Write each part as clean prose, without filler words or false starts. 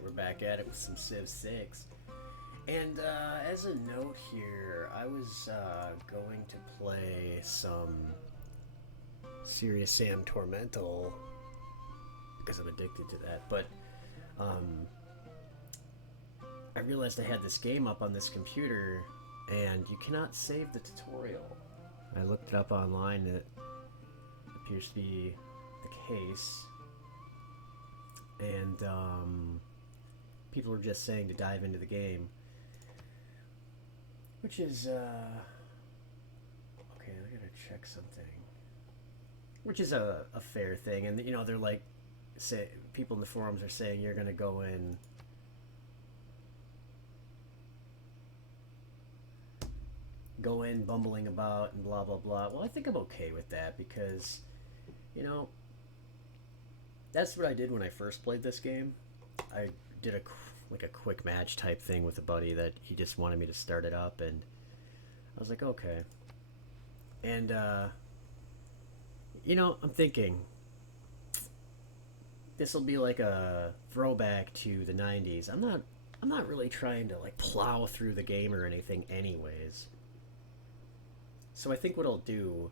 Alright, we're back at it with some Civ 6. And as a note here, I was going to play some Serious Sam Tormental because I'm addicted to that, but I realized I had this game up on this computer and you cannot save the tutorial. I looked it up online and it appears to be the case. And people are just saying to dive into the game, which is okay. I gotta check something, which is a fair thing. And you know, they're like, say, people in the forums are saying you're gonna go in bumbling about and blah blah blah. Well, I think I'm okay with that because, you know, that's what I did when I first played this game. I did a quick match type thing with a buddy that he just wanted me to start it up, and I was like, okay. And you know, I'm thinking this will be like a throwback to the '90s. I'm not really trying to like plow through the game or anything, anyways. So I think what I'll do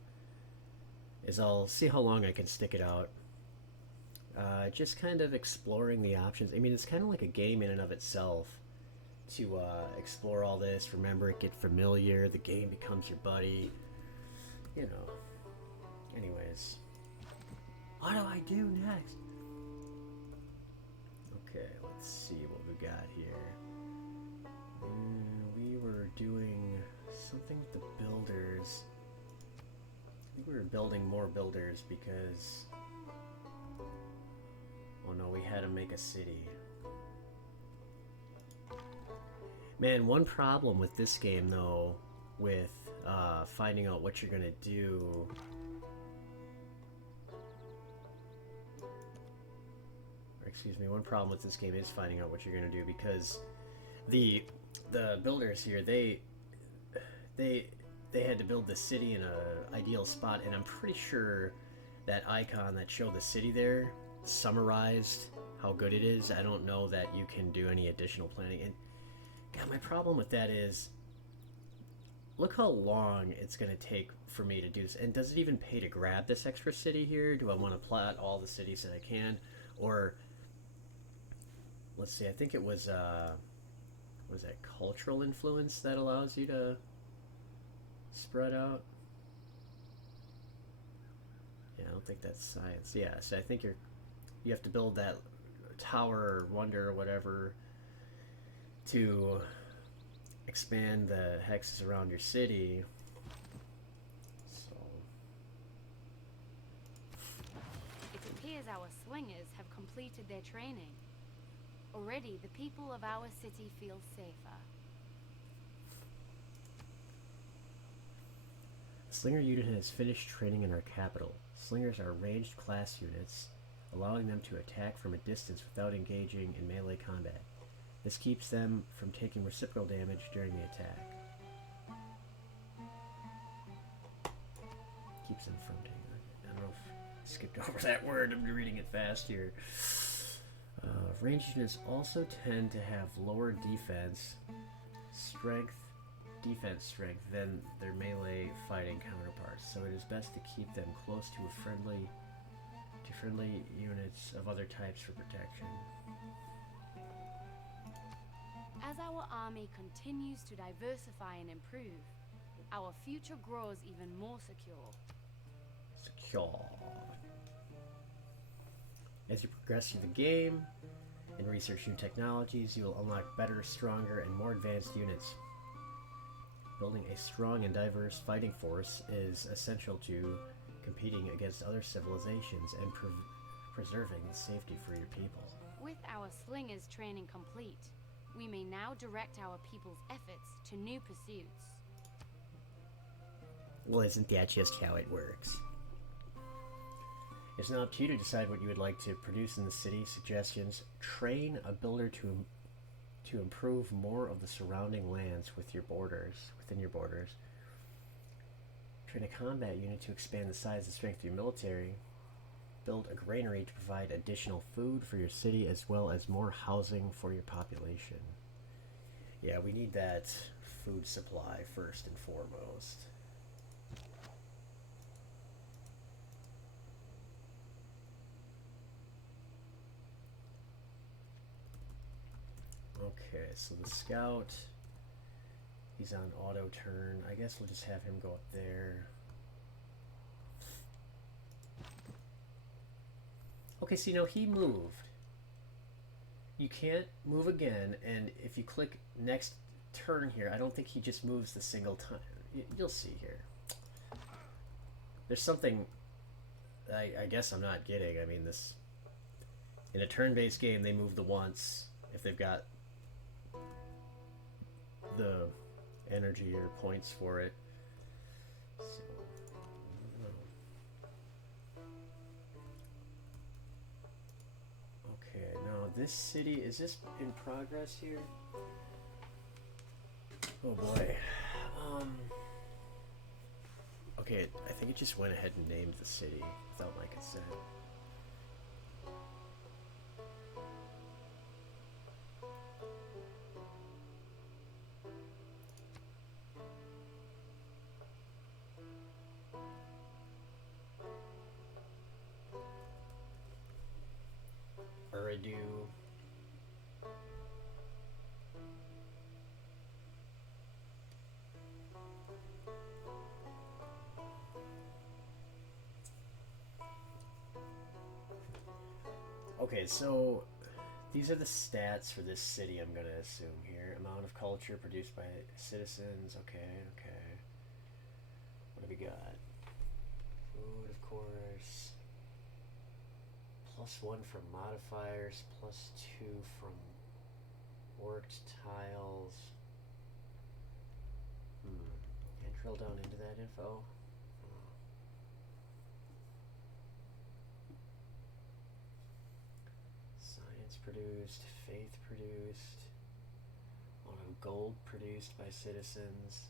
is I'll see how long I can stick it out. Just kind of exploring the options. I mean, it's kind of like a game in and of itself to explore all this. Remember it, get familiar. The game becomes your buddy. You know. Anyways, what do I do next? Okay, let's see what we got here. We were doing something with the builders. I think we were building more builders because... oh no, we had to make a city. Man, one problem with this game, though, with finding out what you're gonna do... or excuse me, one problem with this game is finding out what you're gonna do, because the builders here, they had to build the city in an ideal spot, and I'm pretty sure that icon that showed the city there summarized how good it is. I don't know that you can do any additional planning. And God, my problem with that is, look how long it's going to take for me to do this. And does it even pay to grab this extra city here? Do I want to plot all the cities that I can? Or, let's see, I think it was, what was that, cultural influence that allows you to spread out? Yeah, I don't think that's science. Yeah, so I think you have to build that tower or wonder or whatever to expand the hexes around your city. So it appears our slingers have completed their training. Already the people of our city feel safer. the Slinger unit has finished training in our capital. Slingers are ranged class units, allowing them to attack from a distance without engaging in melee combat. This keeps them from taking reciprocal damage during the attack. Keeps them from taking... I don't know if I skipped over that word. I'm reading it fast here. Ranged units also tend to have lower defense strength than their melee fighting counterparts, so it is best to keep them close to friendly units of other types for protection. As our army continues to diversify and improve, our future grows even more secure. Secure. As you progress through the game and research new technologies, you will unlock better, stronger, and more advanced units. Building a strong and diverse fighting force is essential to competing against other civilizations and preserving the safety for your people. With our slingers training complete, we may now direct our people's efforts to new pursuits. Well, isn't that just how it works? It's now up to you to decide what you would like to produce in the city. Suggestions: train a builder to improve more of the surrounding lands within your borders. Train a combat unit to expand the size and strength of your military. build a granary to provide additional food for your city as well as more housing for your population. Yeah, we need that food supply first and foremost. Okay, so the scout, he's on auto turn. I guess we'll just have him go up there. Okay, so he moved. You can't move again, and if you click next turn here, I don't think he just moves the single time. You'll see here. There's something I guess I'm not getting. I mean, this in a turn-based game, they move the once if they've got the energy or points for it. So, okay, now this city, is this in progress here? Oh boy. Okay, I think it just went ahead and named the city without my consent. Eridu. Okay, so these are the stats for this city, I'm going to assume here. Amount of culture produced by citizens. Okay. What do we got? Food, of course. +1 from modifiers, +2 from worked tiles. Can't drill down into that info. Produced, faith produced, a lot of gold produced by citizens.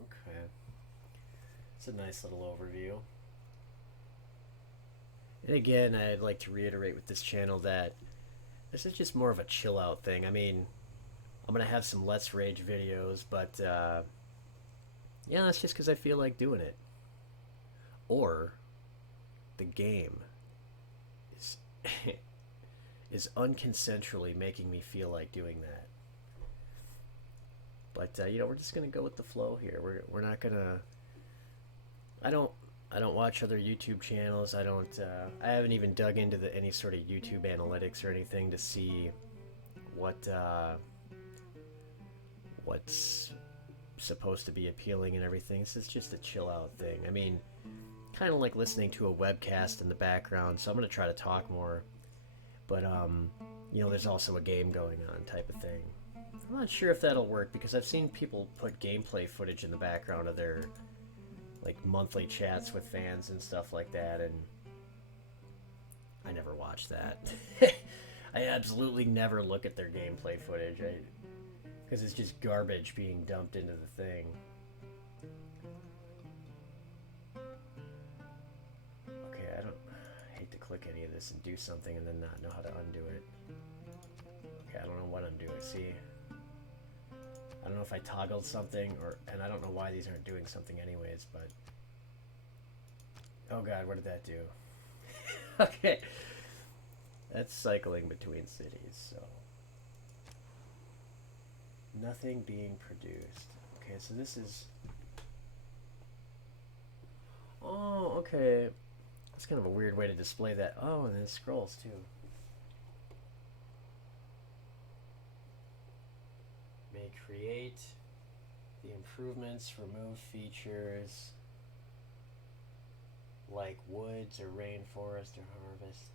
Okay. It's a nice little overview. And again, I'd like to reiterate with this channel that this is just more of a chill out thing. I mean, I'm going to have some Let's Rage videos, but yeah, that's just because I feel like doing it. Or the game is... is unconsensually making me feel like doing that. But we're just gonna go with the flow here. We're not gonna. I don't watch other YouTube channels. I haven't even dug into any sort of YouTube analytics or anything to see what's supposed to be appealing and everything. This is just a chill out thing. I mean, kind of like listening to a webcast in the background. So I'm gonna try to talk more. But, there's also a game going on type of thing. I'm not sure if that'll work because I've seen people put gameplay footage in the background of their, monthly chats with fans and stuff like that, and I never watch that. I absolutely never look at their gameplay footage because it's just garbage being dumped into the thing. Click any of this and do something and then not know how to undo it. Okay, I don't know what I'm doing. See, I don't know if I toggled something and I don't know why these aren't doing something anyways, but oh god, what did that do? Okay, that's cycling between cities, so nothing being produced. Okay, so this is, oh, okay. It's kind of a weird way to display that. Oh, and then it scrolls too. May create the improvements, remove features like woods or rainforest or harvest.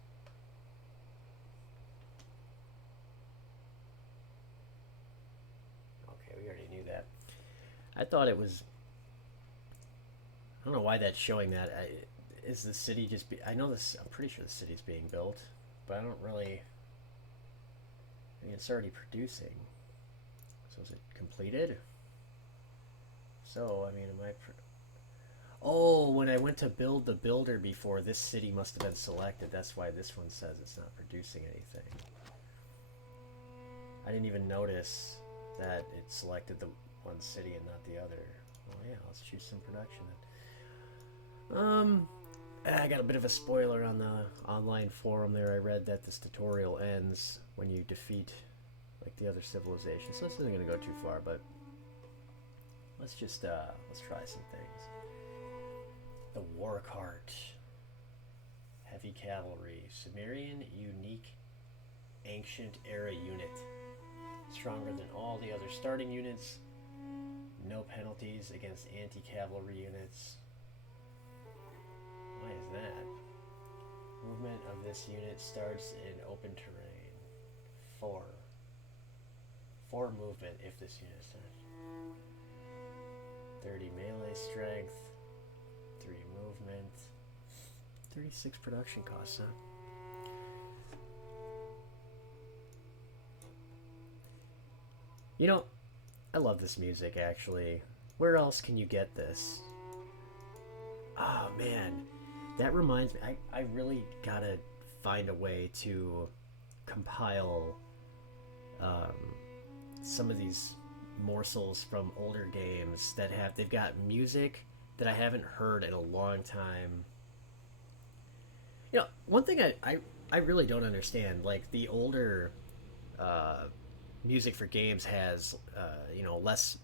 Okay, we already knew that. I thought it was, I don't know why that's showing that. Is the city just I know this, I'm pretty sure the city's being built, but I don't really, I mean, it's already producing. So is it completed? So, I mean, Oh, when I went to build the builder before, this city must have been selected. That's why this one says it's not producing anything. I didn't even notice that it selected the one city and not the other. Oh yeah, let's choose some production then. I got a bit of a spoiler on the online forum there. I read that this tutorial ends when you defeat like the other civilizations. So this isn't gonna go too far, but let's just let's try some things. The War Cart. Heavy Cavalry. Sumerian unique ancient era unit. Stronger than all the other starting units. No penalties against anti-cavalry units. Why is that? Movement of this unit starts in open terrain. 4. 4 movement if this unit starts. 30 melee strength. 3 movement. 36 production costs, huh? You know, I love this music actually. Where else can you get this? Oh man, that reminds me, I really gotta find a way to compile um, some of these morsels from older games that they've got music that I haven't heard in a long time. You know, one thing I really don't understand, like the older uh, music for games has, you know, less,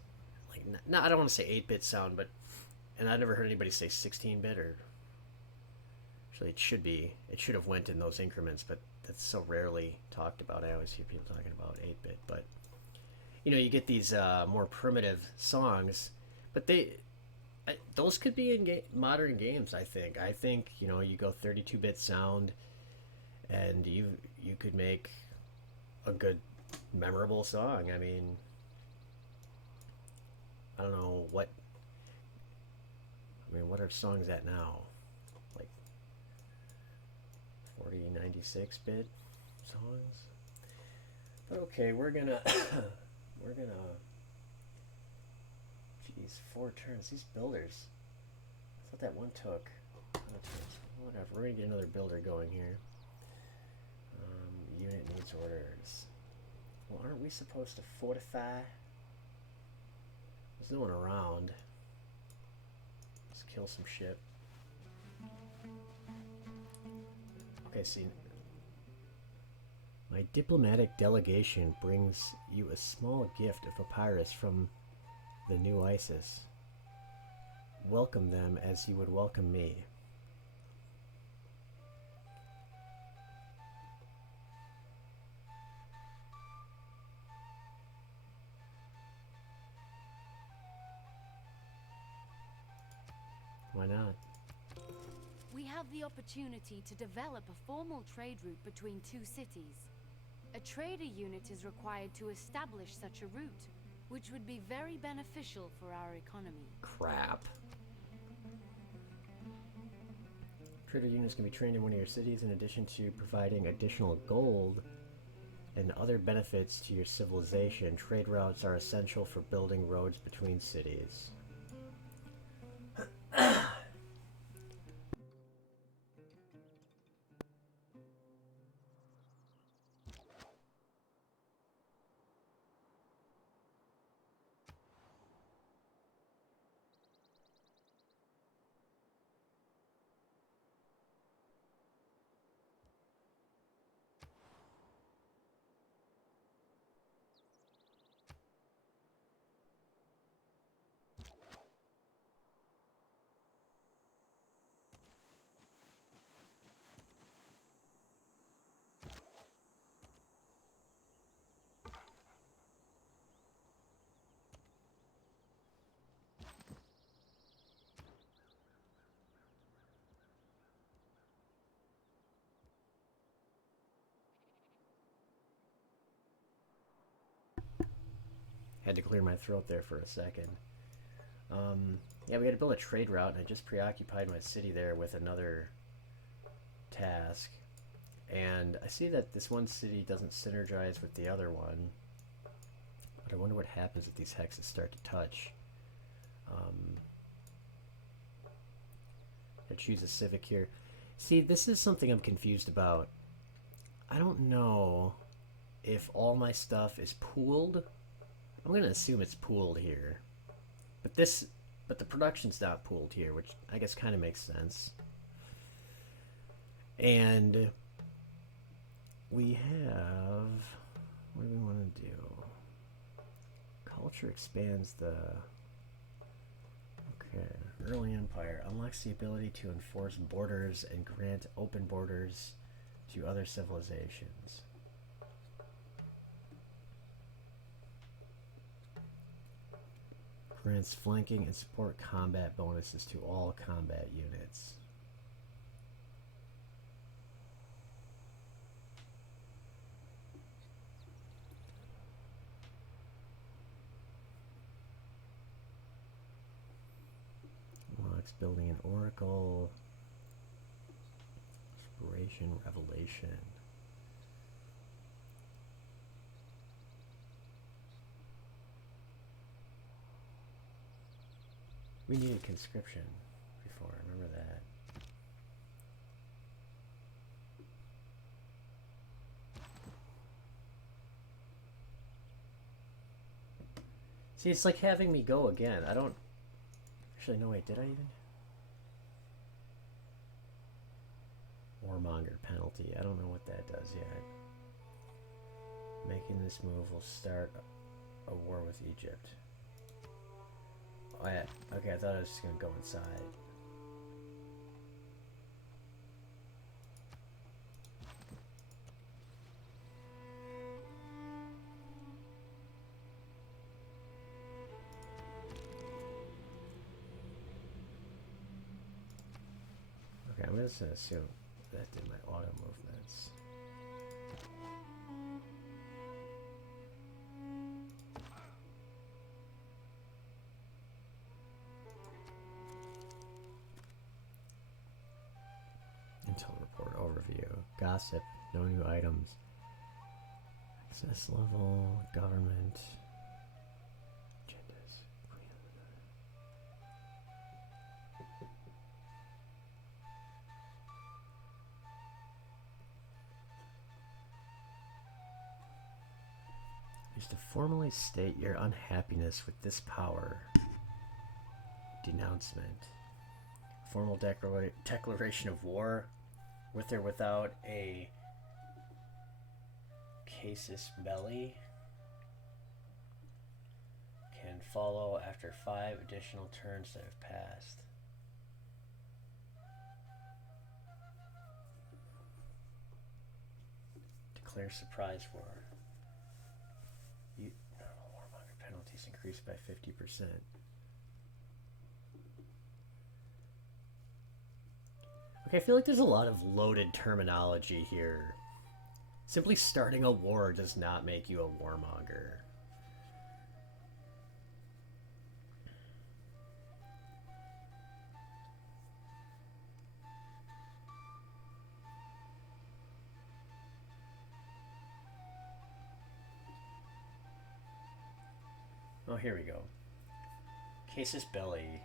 like, not, I don't want to say 8-bit sound, but, and I've never heard anybody say 16-bit, or, actually it should have went in those increments, but that's so rarely talked about. I always hear people talking about 8-bit, but, you know, you get these more primitive songs, but those could be in modern games. I think you know, you go 32-bit sound, and you could make a good, memorable song. I mean, I don't know what. I mean, what are songs at now? Like 96-bit songs. But okay, we're gonna we're gonna. Jeez, 4 turns. These builders. I thought that one took. Whatever. We're gonna get another builder going here. Unit needs orders. Well, aren't we supposed to fortify? There's no one around. Let's kill some shit. Okay, see. My diplomatic delegation brings you a small gift of papyrus from the new Isis. Welcome them as you would welcome me. Why not? We have the opportunity to develop a formal trade route between 2 cities. A trader unit is required to establish such a route, which would be very beneficial for our economy. Crap. Trader units can be trained in one of your cities in addition to providing additional gold and other benefits to your civilization. Trade routes are essential for building roads between cities. Had to clear my throat there for a second. Yeah, we had to build a trade route, and I just preoccupied my city there with another task. And I see that this one city doesn't synergize with the other one. But I wonder what happens if these hexes start to touch. I choose a civic here. See, this is something I'm confused about. I don't know if all my stuff is pooled. I'm going to assume it's pooled here. But the production's not pooled here, which I guess kind of makes sense. And we have, what do we want to do? Culture expands the, okay. Early Empire unlocks the ability to enforce borders and grant open borders to other civilizations. Grants flanking and support combat bonuses to all combat units. Unlocks building an oracle. Inspiration, revelation. We needed conscription before, I remember that. See, it's like having me go again. I don't... Actually, no, wait, did I even? Warmonger penalty. I don't know what that does yet. Making this move will start a war with Egypt. Oh, yeah. Okay, I thought I was just going to go inside. Okay, I'm just going to assume that did my auto movements. Intel report overview. Gossip. No new items. Access level. Government. Agendas. Is to formally state your unhappiness with this power. Denouncement. Formal declaration of war, with or without a casus belli, can follow after 5 additional turns that have passed. Declare surprise war. Normal warmonger penalties increased by 50%. Okay, I feel like there's a lot of loaded terminology here. Simply starting a war does not make you a warmonger. Oh, here we go. Casus belli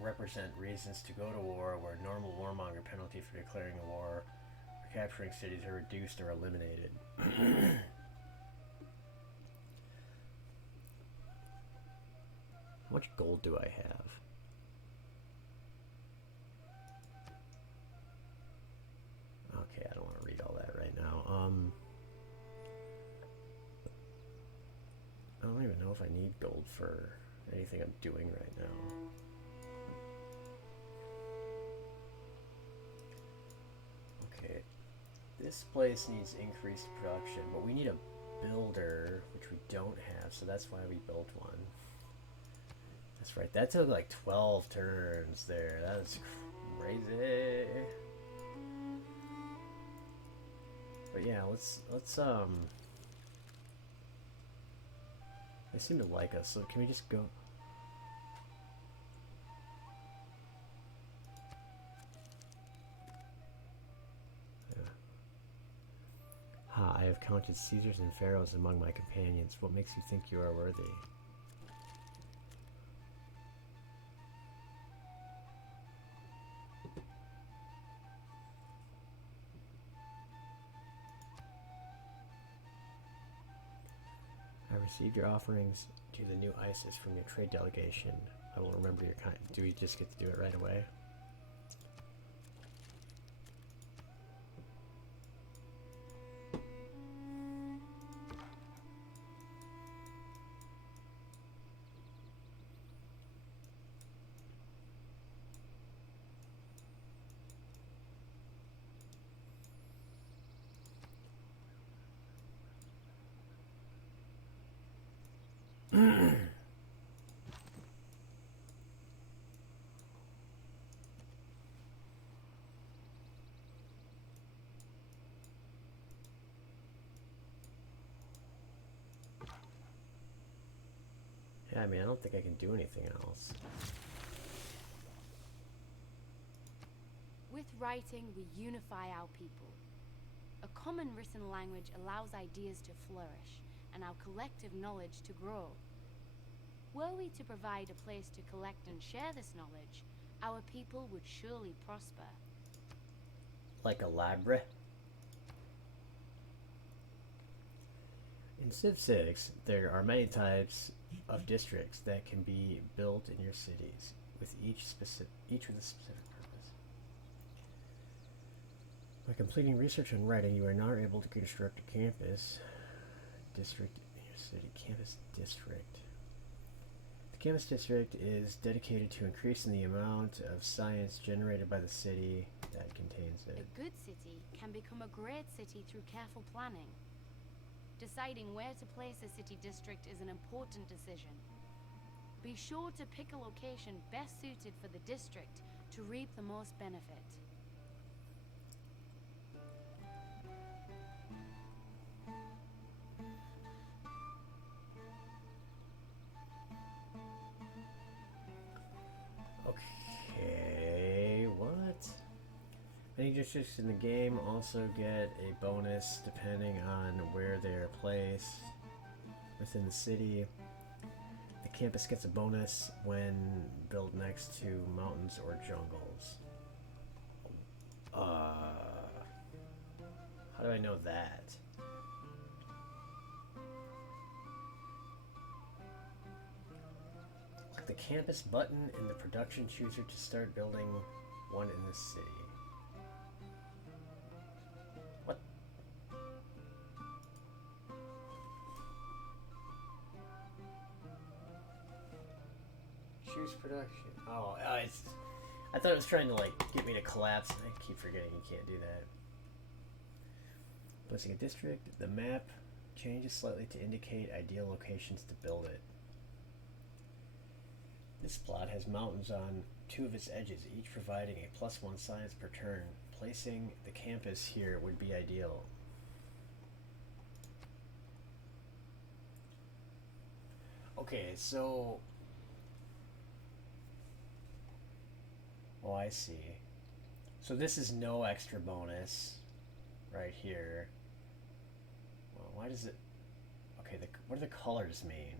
represent reasons to go to war where normal warmonger penalty for declaring a war or capturing cities are reduced or eliminated. How much gold do I have? Okay, I don't want to read all that right now. I don't even know if I need gold for anything I'm doing right now. Okay, this place needs increased production, but we need a builder, which we don't have, so that's why we built one. That's right, that took like 12 turns there. That's crazy. But yeah, let's they seem to like us, so can we just go? Yeah. Ha, I have counted Caesars and Pharaohs among my companions. What makes you think you are worthy? received your offerings to the new ISIS from your trade delegation. I will remember your kind. Do we just get to do it right away? Yeah, I mean, I don't think I can do anything else. With writing, we unify our people. A common written language allows ideas to flourish and our collective knowledge to grow. Were we to provide a place to collect and share this knowledge, our people would surely prosper. Like a library? In Civ 6, there are many types of districts that can be built in your cities, with each with a specific purpose. By completing research and writing, you are now able to construct a campus district in your city. Campus district. The campus district is dedicated to increasing the amount of science generated by the city that contains it. A good city can become a great city through careful planning. Deciding where to place a city district is an important decision. Be sure to pick a location best suited for the district to reap the most benefit. Okay, what? Any districts in the game also get a bonus depending on where they are placed within the city. The campus gets a bonus when built next to mountains or jungles. How do I know that? Click the campus button in the production chooser to start building one in the city. What? Choose production. Oh, it's. I thought it was trying to like get me to collapse. I keep forgetting you can't do that. Placing a district, the map changes slightly to indicate ideal locations to build it. This plot has mountains on two of its edges, each providing a +1 science per turn. Placing the campus here would be ideal. Okay, so... Oh, I see. So this is no extra bonus right here. Well, why does it... Okay, what do the colors mean?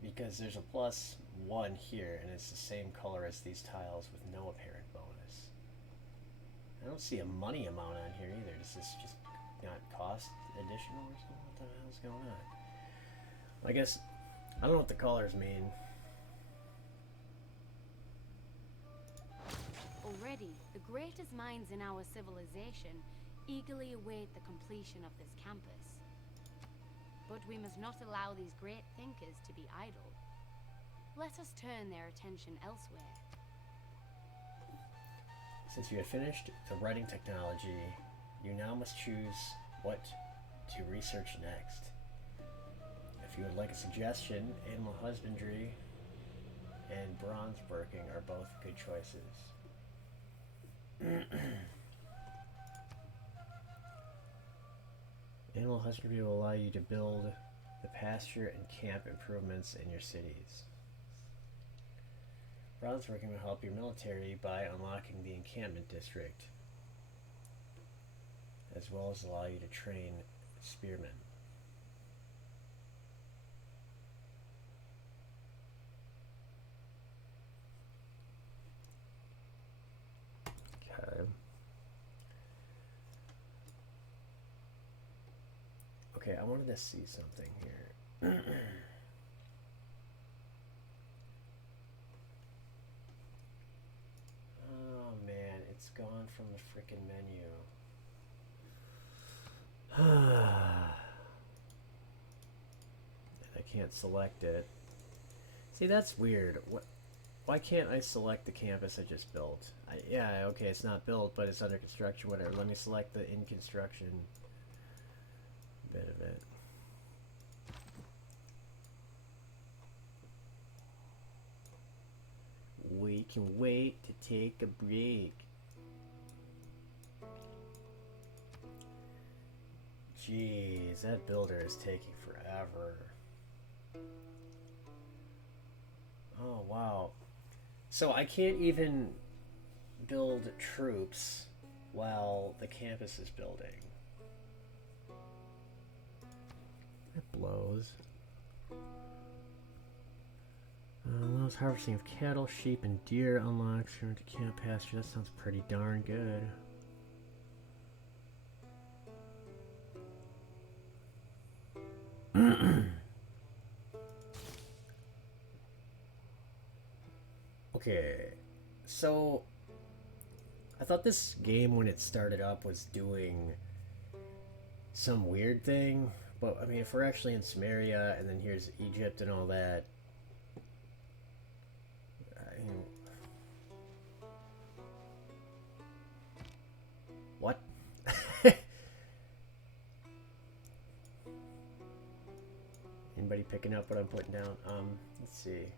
Because there's a +1 here, and it's the same color as these tiles with no apparent bonus. I don't see a money amount on here either. Does this just not cost additional or something? What the hell's going on? I guess, I don't know what the colors mean. Already, the greatest minds in our civilization eagerly await the completion of this campus. But we must not allow these great thinkers to be idle. Let us turn their attention elsewhere. Since you have finished the writing technology, you now must choose what to research next. If you would like a suggestion, animal husbandry and bronze working are both good choices. Animal husbandry will allow you to build the pasture and camp improvements in your cities. Bronze working will help your military by unlocking the encampment district, as well as allow you to train spearmen. Okay. Okay, I wanted to see something here. Oh man, it's gone from the frickin' menu. I can't select it. See, that's weird. What? Why can't I select the campus I just built? Yeah, okay, it's not built, but it's under construction, whatever. Let me select the in construction bit of it. We can wait to take a break. Jeez, that builder is taking forever. Oh, wow. So I can't even build troops while the campus is building. That blows. Allows harvesting of cattle, sheep, and deer. Unlocks return to camp pasture. That sounds pretty darn good. Okay, so I thought this game when it started up was doing some weird thing, but I mean, if we're actually in Samaria and then here's Egypt and all that, what? Anybody picking up what I'm putting down? Let's see.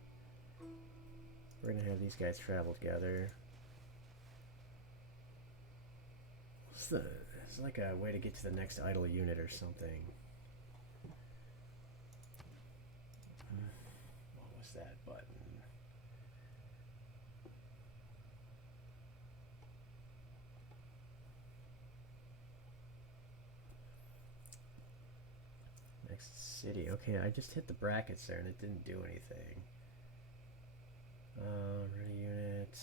We're gonna have these guys travel together. There's like a way to get to the next idle unit or something. What was that button? Next city. Okay, I just hit the brackets there and it didn't do anything. Ready unit.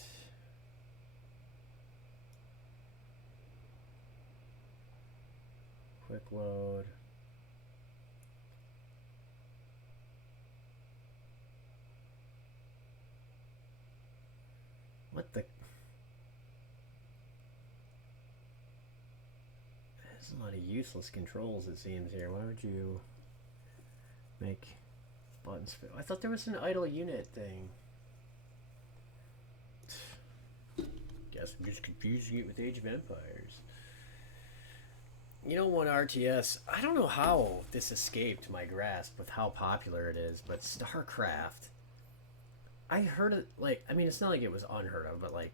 Quick load. What the? There's a lot of useless controls, it seems, here. Why would you make buttons fit? I thought there was an idle unit thing. Guess I'm just confusing it with Age of Empires. You know, one RTS, I don't know how this escaped my grasp with how popular it is, but StarCraft, I heard it, like, I mean, it's not like it was unheard of, but, like,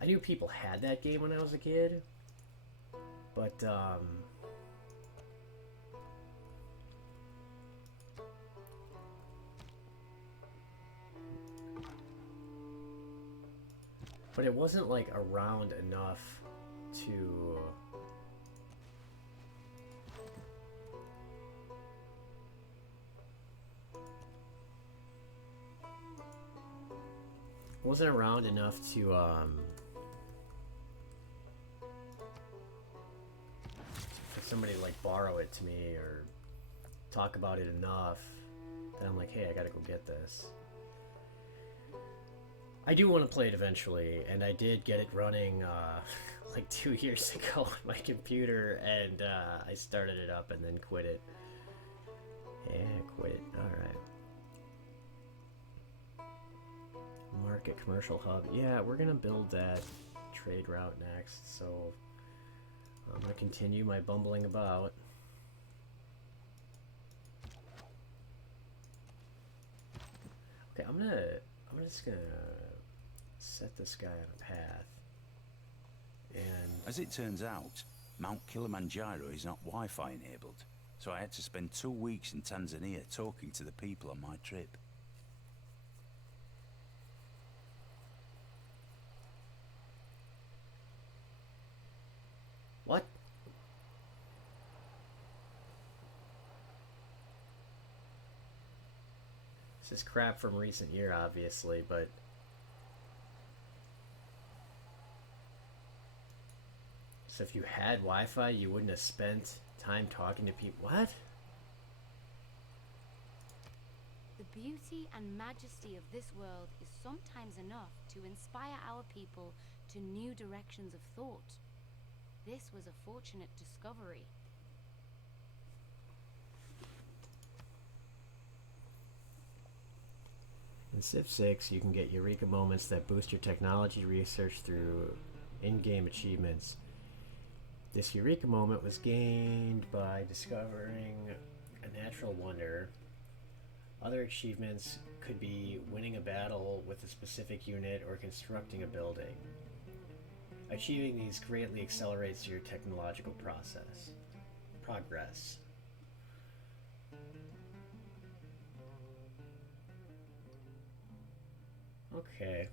I knew people had that game when I was a kid, but, but it wasn't, like, around enough to... wasn't around enough to for somebody to like borrow it to me or talk about it enough that I'm like, hey, I gotta go get this. I do want to play it eventually, and I did get it running like 2 years ago on my computer, and I started it up and then quit it. Yeah, quit it. Alright. Market commercial hub. Yeah, we're gonna build that trade route next, so I'm gonna continue my bumbling about. Okay, I'm just gonna set this guy on a path. And as it turns out, Mount Kilimanjaro is not Wi-Fi enabled, so I had to spend 2 weeks in Tanzania talking to the people on my trip. what? This is crap from recent year, obviously, but so if you had Wi-Fi, you wouldn't have spent time talking to people. What? beauty and majesty of this world is sometimes enough to inspire our people to new directions of thought. This was a fortunate discovery. In Civ 6, you can get Eureka moments that boost your technology research through in-game achievements. This Eureka moment was gained by discovering a natural wonder. Other achievements could be winning a battle with a specific unit or constructing a building. Achieving these greatly accelerates your technological progress. Okay.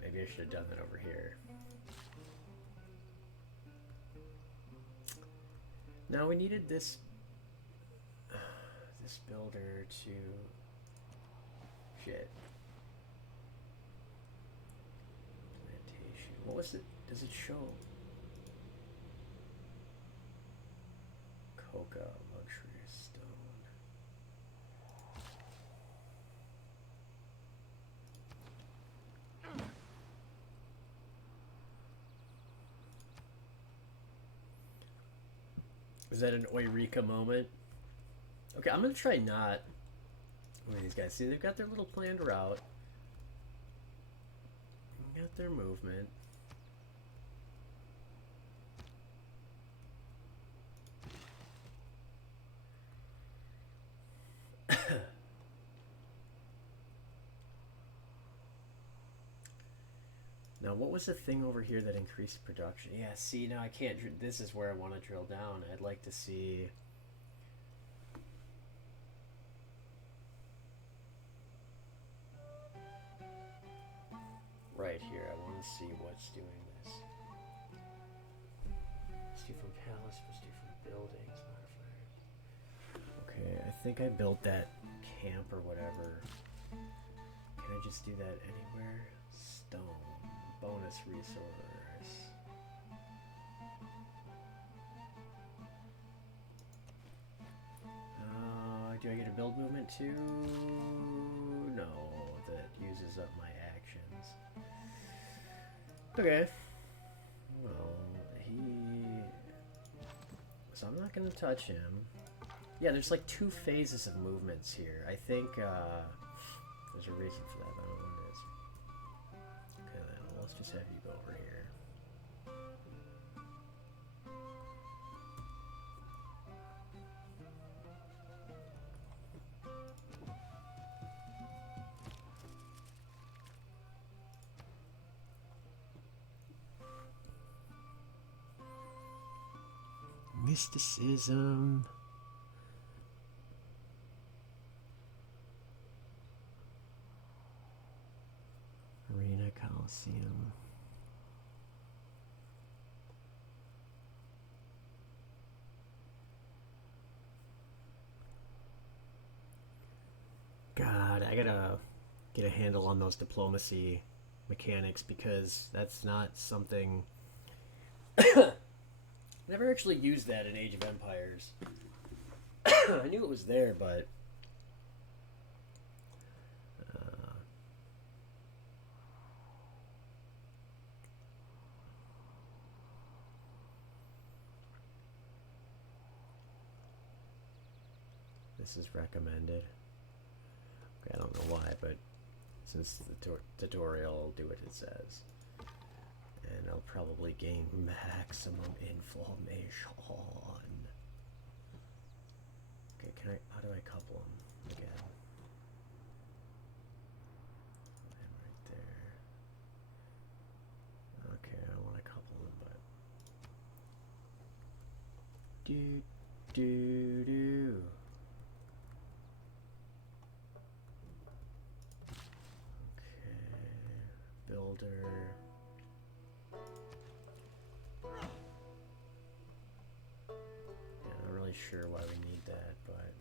Maybe I should have done that over here. Now we needed this builder to shit. Plantation. What was it? Does it show? Coca luxury stone. Is that an Eureka moment? Okay, I'm gonna try not. Look at these guys. See, they've got their little planned route. Got their movement. Now, what was the thing over here that increased production? Yeah, see, now I can't. This is where I want to drill down. I'd like to see. Right here, I want to see what's doing this. Must do from palace, must do from buildings, modifiers. Okay, I think I built that camp or whatever. Can I just do that anywhere? Stone. Bonus resource. Do I get a build movement too? No, that uses up my actions. Okay. Well, so I'm not going to touch him. Yeah, there's like 2 phases of movements here. I think there's a reason for that. I don't know what it is. Okay, then let's just have you go over here. Mysticism. Arena Coliseum. God, I gotta get a handle on those diplomacy mechanics because that's not something. Never actually used that in Age of Empires. I knew it was there, but this is recommended. Okay, I don't know why, but since the tutorial, I'll do what it says. And I'll probably gain maximum inflammation. Okay, how do I couple them again? And right there. Okay, I don't want to couple them, but do, do, do. Okay, builder. Yeah, not really sure why we need that, but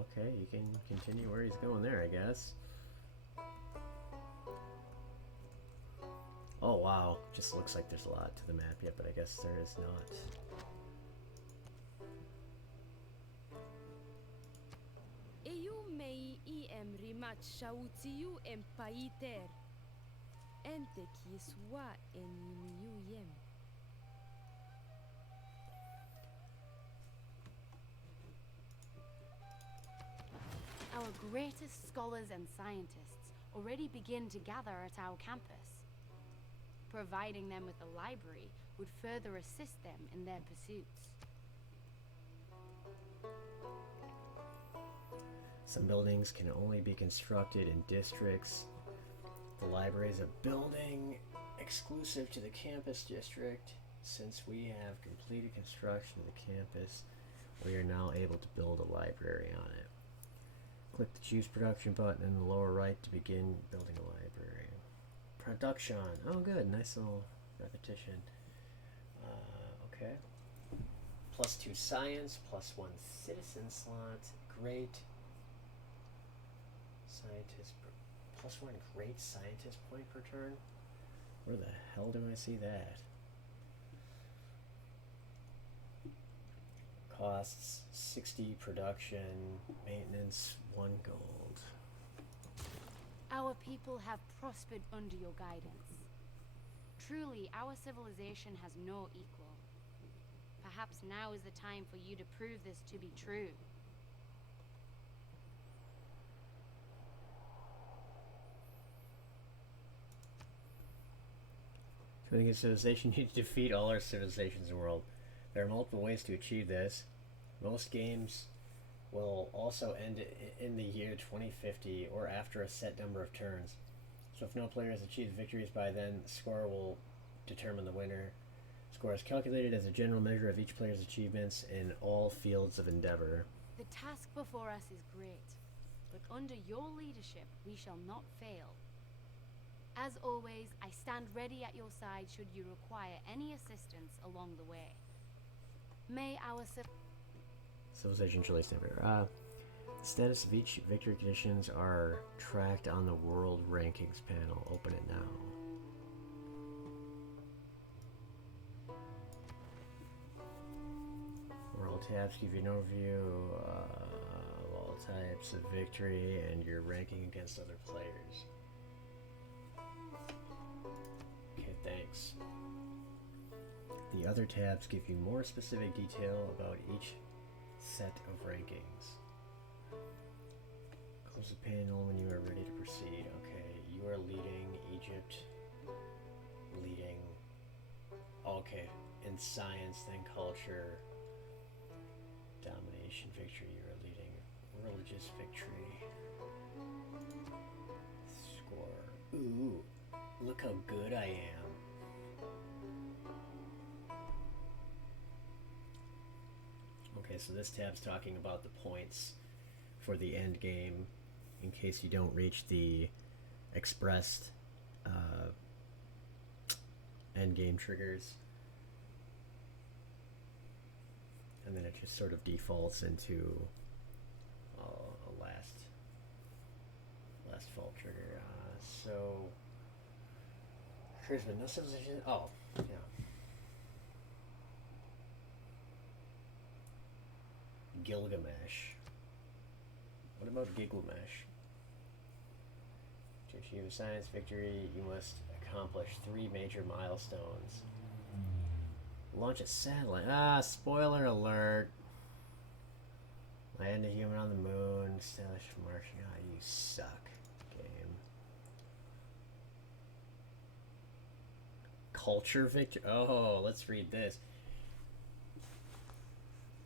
okay, you can continue where he's going there, I guess. Oh wow, just looks like there's a lot to the map yet, but I guess there is not. Eu mei em rimat shautiu em paiter. Ente kiswa en yem. Our greatest scholars and scientists already begin to gather at our campus. Providing them with a library would further assist them in their pursuits. Some buildings can only be constructed in districts. The library is a building exclusive to the campus district. Since we have completed construction of the campus, we are now able to build a library on it. Click the choose production button in the lower right to begin building a library. Production. Oh good, nice little repetition. Okay. +2 science, +1 citizen slot. Great scientist, +1 great scientist point per turn. Where the hell do I see that? Costs 60 production, maintenance 1 gold. Our people have prospered under your guidance. Truly, our civilization has no equal. Perhaps now is the time for you to prove this to be true. To make a civilization, you need to defeat all our civilizations in the world. There are multiple ways to achieve this. Most games will also end in the year 2050 or after a set number of turns. So if no player has achieved victories by then, the score will determine the winner. Score is calculated as a general measure of each player's achievements in all fields of endeavor. The task before us is great, but under your leadership, we shall not fail. As always, I stand ready at your side should you require any assistance along the way. May our Civilization Chile Stamper. Status of each victory conditions are tracked on the World Rankings panel. Open it now. World tabs give you an overview of all types of victory and your ranking against other players. Okay, thanks. The other tabs give you more specific detail about each set of rankings. Close the panel when you are ready to proceed. Okay, you are leading Egypt. Leading. Okay, in science, then culture. Domination victory, you are leading. Religious victory. Score. Ooh, look how good I am. Okay, so this tab's talking about the points for the end game in case you don't reach the expressed end game triggers. And then it just sort of defaults into a last fault trigger. So charisma, no civilization. Oh, yeah. Gilgamesh. What about Gilgamesh? To achieve a science victory, you must accomplish 3 major milestones. Launch a satellite. Ah, spoiler alert. Land a human on the moon. Establish Martian. Ah, you suck, game. Culture victory. Oh, let's read this.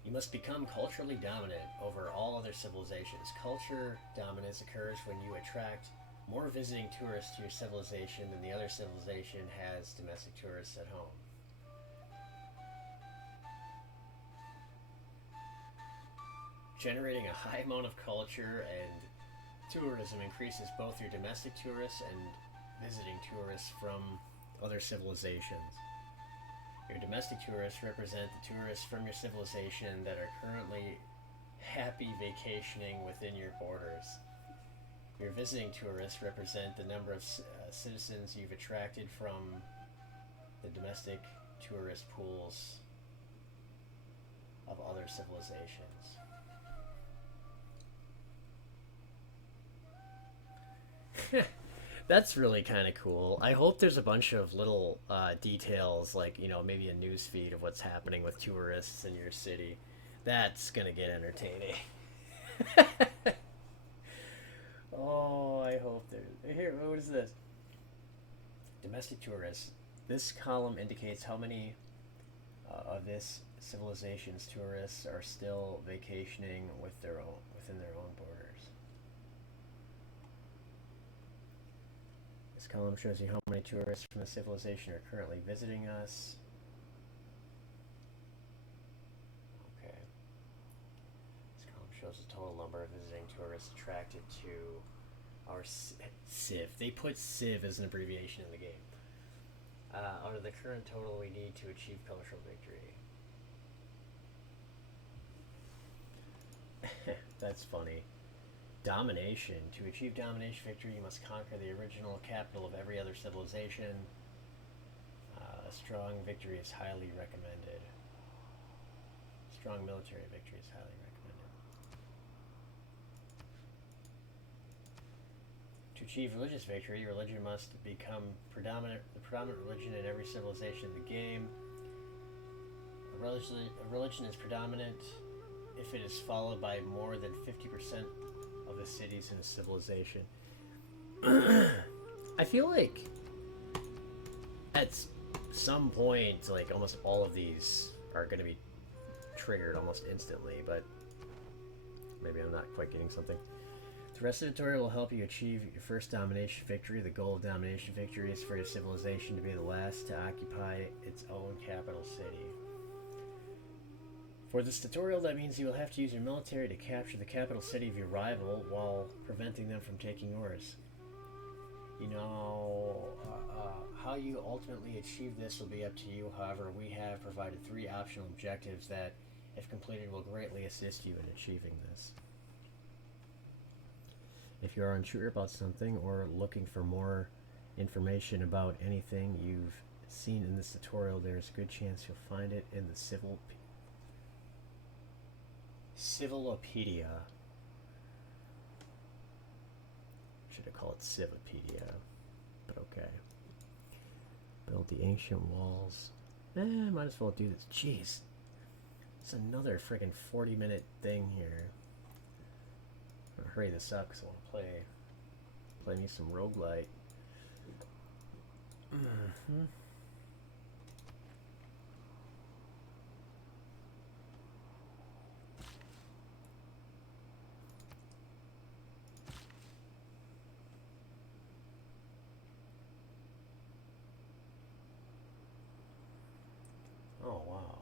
You You must become culturally dominant over all other civilizations. Culture dominance occurs when you attract more visiting tourists to your civilization than the other civilization has domestic tourists at home. Generating a high amount of culture and tourism increases both your domestic tourists and visiting tourists from other civilizations. Your domestic tourists represent the tourists from your civilization that are currently happy vacationing within your borders. Your visiting tourists represent the number of citizens you've attracted from the domestic tourist pools of other civilizations. That's really kind of cool. I hope there's a bunch of little details, like, you know, maybe a news feed of what's happening with tourists in your city. That's gonna get entertaining. Oh, I hope there's... Here, what is this? Domestic tourists. This column indicates how many of this civilization's tourists are still vacationing within their own borders. This column shows you how many tourists from the civilization are currently visiting us. Okay. This column shows the total number of visiting tourists attracted to our Civ. They put Civ as an abbreviation in the game. Out of the current total we need to achieve cultural victory. That's funny. Domination. To achieve domination victory, you must conquer the original capital of every other civilization. A strong victory is highly recommended. Strong military victory is highly recommended. To achieve religious victory, religion must become the predominant religion in every civilization in the game. A religion is predominant if it is followed by more than 50% of the cities in a civilization. I feel like at some point, like, almost all of these are going to be triggered almost instantly, but maybe I'm not quite getting something. The rest of the tutorial will help you achieve your first domination victory. The goal of domination victory is for your civilization to be the last to occupy its own capital city. For this tutorial, that means you will have to use your military to capture the capital city of your rival while preventing them from taking yours. You know, how you ultimately achieve this will be up to you. However, we have provided 3 optional objectives that, if completed, will greatly assist you in achieving this. If you are unsure about something or looking for more information about anything you've seen in this tutorial, there's a good chance you'll find it in the Civilopedia. Should have called it Civipedia, but okay. Build the ancient walls. Might as well do this. Jeez. It's another friggin' 40-minute thing here. I'm gonna hurry this up because I want to play me some roguelite. Oh, wow.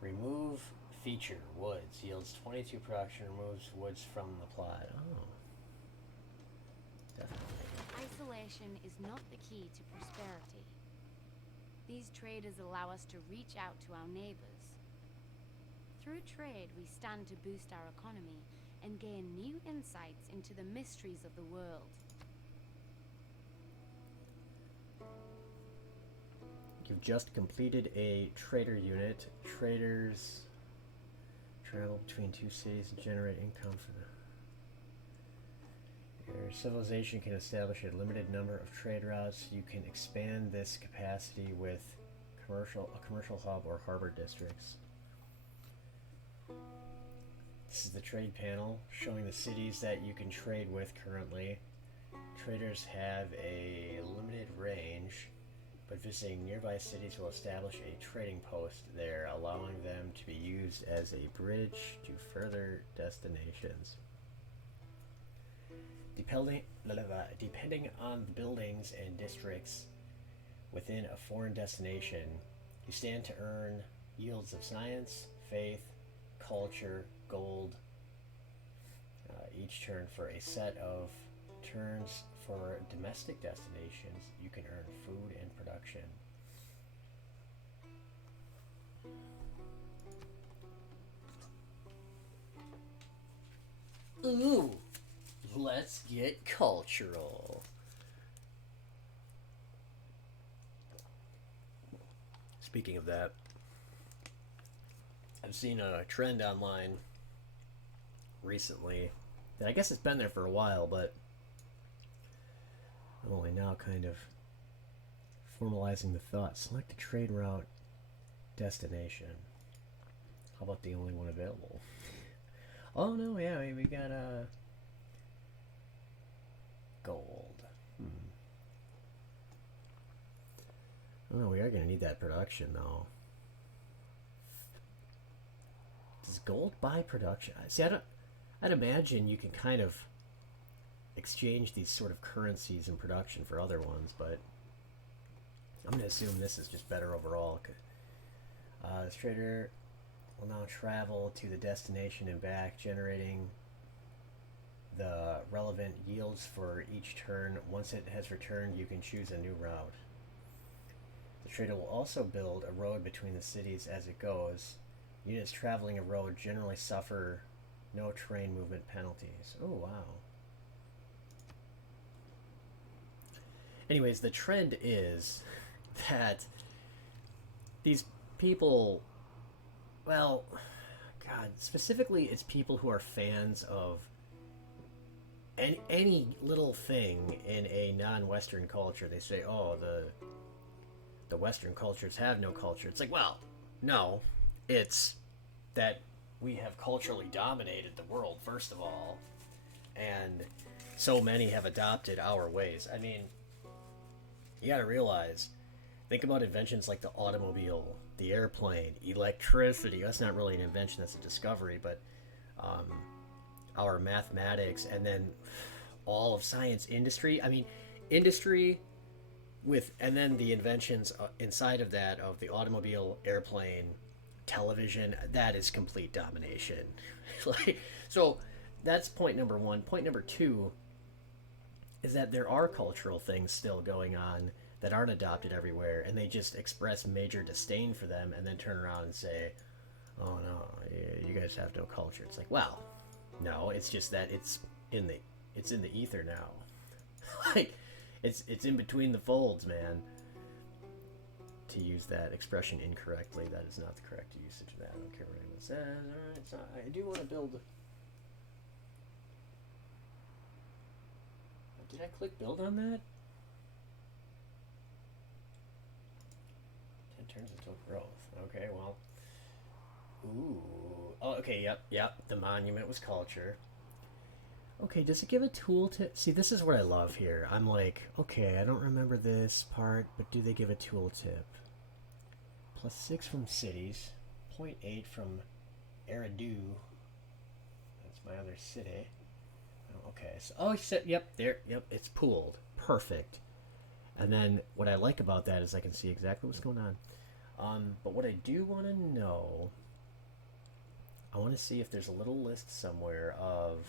Remove feature, woods. Yields 22 production, removes woods from the plot. Oh. Definitely. Isolation is not the key to prosperity. These traders allow us to reach out to our neighbors. Through trade, we stand to boost our economy and gain new insights into the mysteries of the world. You've just completed a trader unit. Traders travel between 2 cities and generate income for the... Your civilization can establish a limited number of trade routes. You can expand this capacity with a commercial hub or harbor districts. This is the trade panel showing the cities that you can trade with currently. Traders have a limited range, but visiting nearby cities will establish a trading post there, allowing them to be used as a bridge to further destinations. Depending on the buildings and districts within a foreign destination, you stand to earn yields of science, faith, culture, gold, each turn. For a set of turns for domestic destinations, you can earn food and production. Ooh, let's get cultural. Speaking of that, I've seen a trend online recently that I guess it's been there for a while, but I'm only now kind of formalizing the thought. Select a trade route destination. How about the only one available? Oh no, yeah, we got gold. Oh, we are gonna need that production though. Does gold buy production? See, I'd imagine you can kind of exchange these sort of currencies in production for other ones, but I'm gonna assume this is just better overall. This trader will now travel to the destination and back, generating the relevant yields for each turn. Once it has returned, you can choose a new route. The trader will also build a road between the cities as it goes. Units traveling a road generally suffer no train movement penalties. Oh, wow. Anyways, the trend is that these people, well, God, specifically it's people who are fans of any little thing in a non-Western culture. They say, oh, the Western cultures have no culture. It's like, well, no, it's that we have culturally dominated the world, first of all, and so many have adopted our ways. I mean, you gotta realize, think about inventions like the automobile, the airplane, electricity. That's not really an invention, that's a discovery, but our mathematics, and then all of science, industry. I mean, industry and then the inventions inside of that, of the automobile, airplane, television, that is complete domination. So that's point number one. Point number two is that there are cultural things still going on that aren't adopted everywhere, and they just express major disdain for them and then turn around and say, oh no, you guys have no culture. It's like, well, no, it's just that it's in the ether now. Like, it's in between the folds, man. To use that expression incorrectly, that is not the correct usage of that. I don't care what anyone says. Alright, so I do want to build. Did I click build on that? 10 turns until growth. Okay, well. Ooh. Oh, okay, yep. The monument was culture. Okay, does it give a tooltip? See, this is what I love here. I'm like, okay, I don't remember this part, but do they give a tooltip? +6 from cities, 0.8 from Eridu. That's my other city. Oh, okay, so, oh, yep, it's pooled. Perfect. And then what I like about that is I can see exactly what's going on. But what I do want to know, I want to see if there's a little list somewhere of...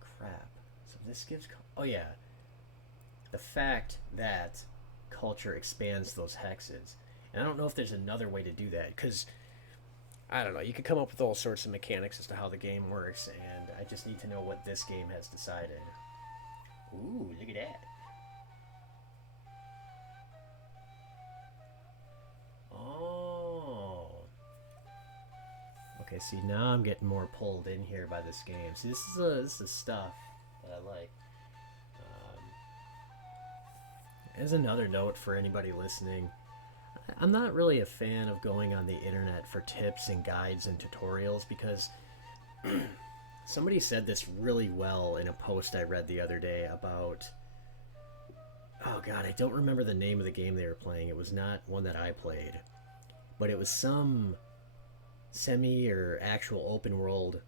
Crap. So this gives... Oh, yeah. The fact that culture expands those hexes. And I don't know if there's another way to do that, because, I don't know, you could come up with all sorts of mechanics as to how the game works, and I just need to know what this game has decided. Ooh, look at that. Oh. Okay, see, now I'm getting more pulled in here by this game. See, this is stuff that I like. As another note for anybody listening, I'm not really a fan of going on the internet for tips and guides and tutorials, because somebody said this really well in a post I read the other day about oh god, I don't remember the name of the game they were playing. It was not one that I played, but it was some semi or actual open world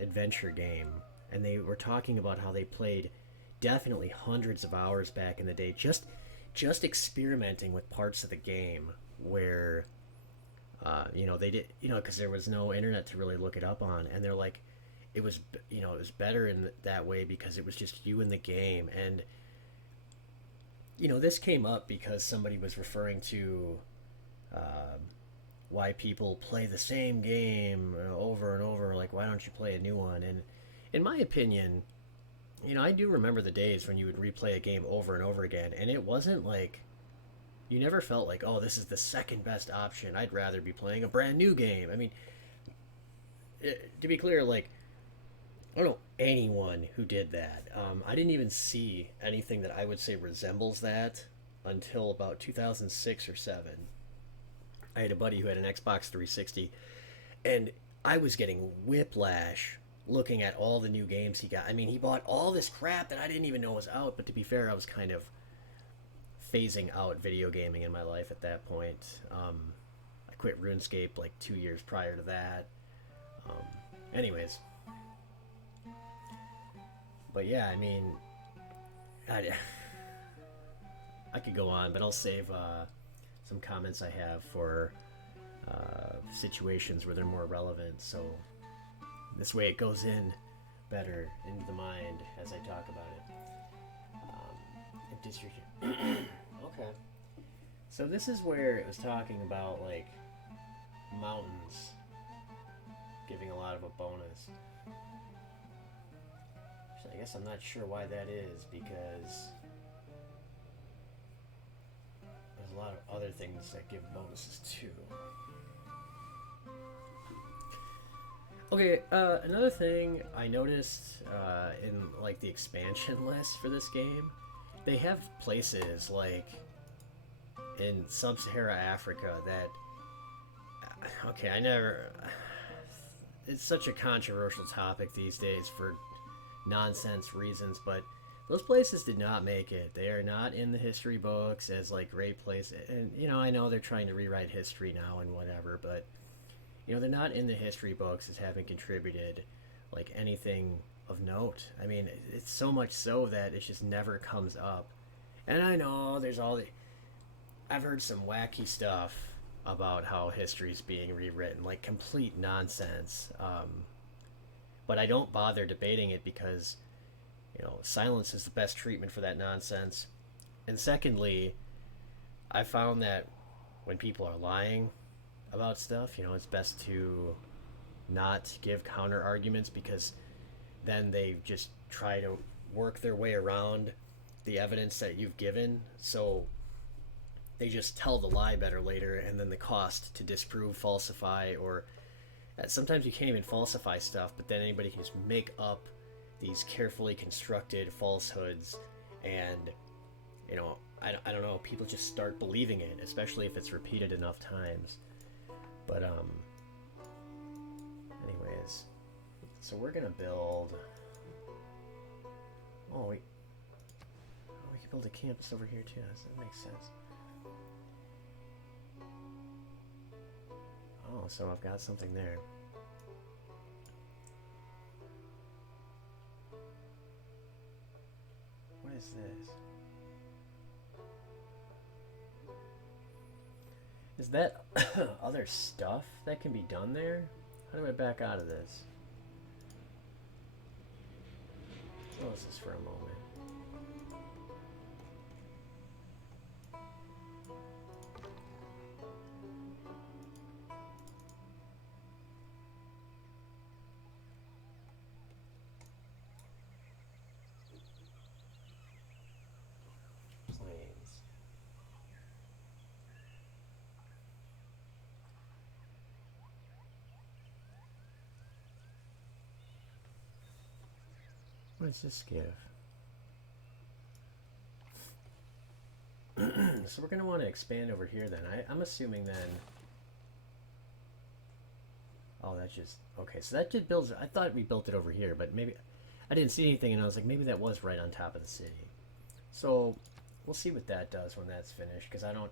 adventure game, and they were talking about how they played definitely hundreds of hours back in the day, just experimenting with parts of the game where they did, because there was no internet to really look it up on, and they're like, it was, it was better in that way because it was just you in the game. And this came up because somebody was referring to why people play the same game over and over, like, why don't you play a new one? And in my opinion, I do remember the days when you would replay a game over and over again, and it wasn't like, you never felt like, oh, this is the second best option, I'd rather be playing a brand new game. I mean, to be clear, like, I don't know anyone who did that. I didn't even see anything that I would say resembles that until about 2006 or 7. I had a buddy who had an Xbox 360, and I was getting whiplash looking at all the new games he got. I mean, he bought all this crap that I didn't even know was out, but to be fair, I was kind of phasing out video gaming in my life at that point. I quit RuneScape like 2 years prior to that. Anyways. But yeah, I mean, I could go on, but I'll save some comments I have for situations where they're more relevant, so this way it goes in better into the mind as I talk about it. Okay. So this is where it was talking about, like, mountains giving a lot of a bonus. So I guess I'm not sure why that is, because there's a lot of other things that give bonuses too. Okay, another thing I noticed in, like, the expansion list for this game, they have places, like, in sub-Saharan Africa that, okay, it's such a controversial topic these days for nonsense reasons, but those places did not make it. They are not in the history books as, like, great places, and, I know they're trying to rewrite history now and whatever, but they're not in the history books as having contributed, like, anything of note. I mean, it's so much so that it just never comes up. And I know there's I've heard some wacky stuff about how history's being rewritten, like complete nonsense. But I don't bother debating it because, silence is the best treatment for that nonsense. And secondly, I found that when people are lying about stuff, it's best to not give counter arguments, because then they just try to work their way around the evidence that you've given, so they just tell the lie better later, and then the cost to disprove, falsify, or sometimes you can't even falsify stuff, but then anybody can just make up these carefully constructed falsehoods, and I don't know, people just start believing it, especially if it's repeated enough times. But anyways, so we're gonna build. We can build a campus over here too. That makes sense. Oh, so I've got something there. What is this? Is that other stuff that can be done there? How do I back out of this? Close this for a moment. Planes. What does this give? So we're going to want to expand over here then. I'm assuming then... Oh, that's just... Okay, so that just builds... I thought we built it over here, but maybe... I didn't see anything, and I was like, maybe that was right on top of the city. So we'll see what that does when that's finished, because I don't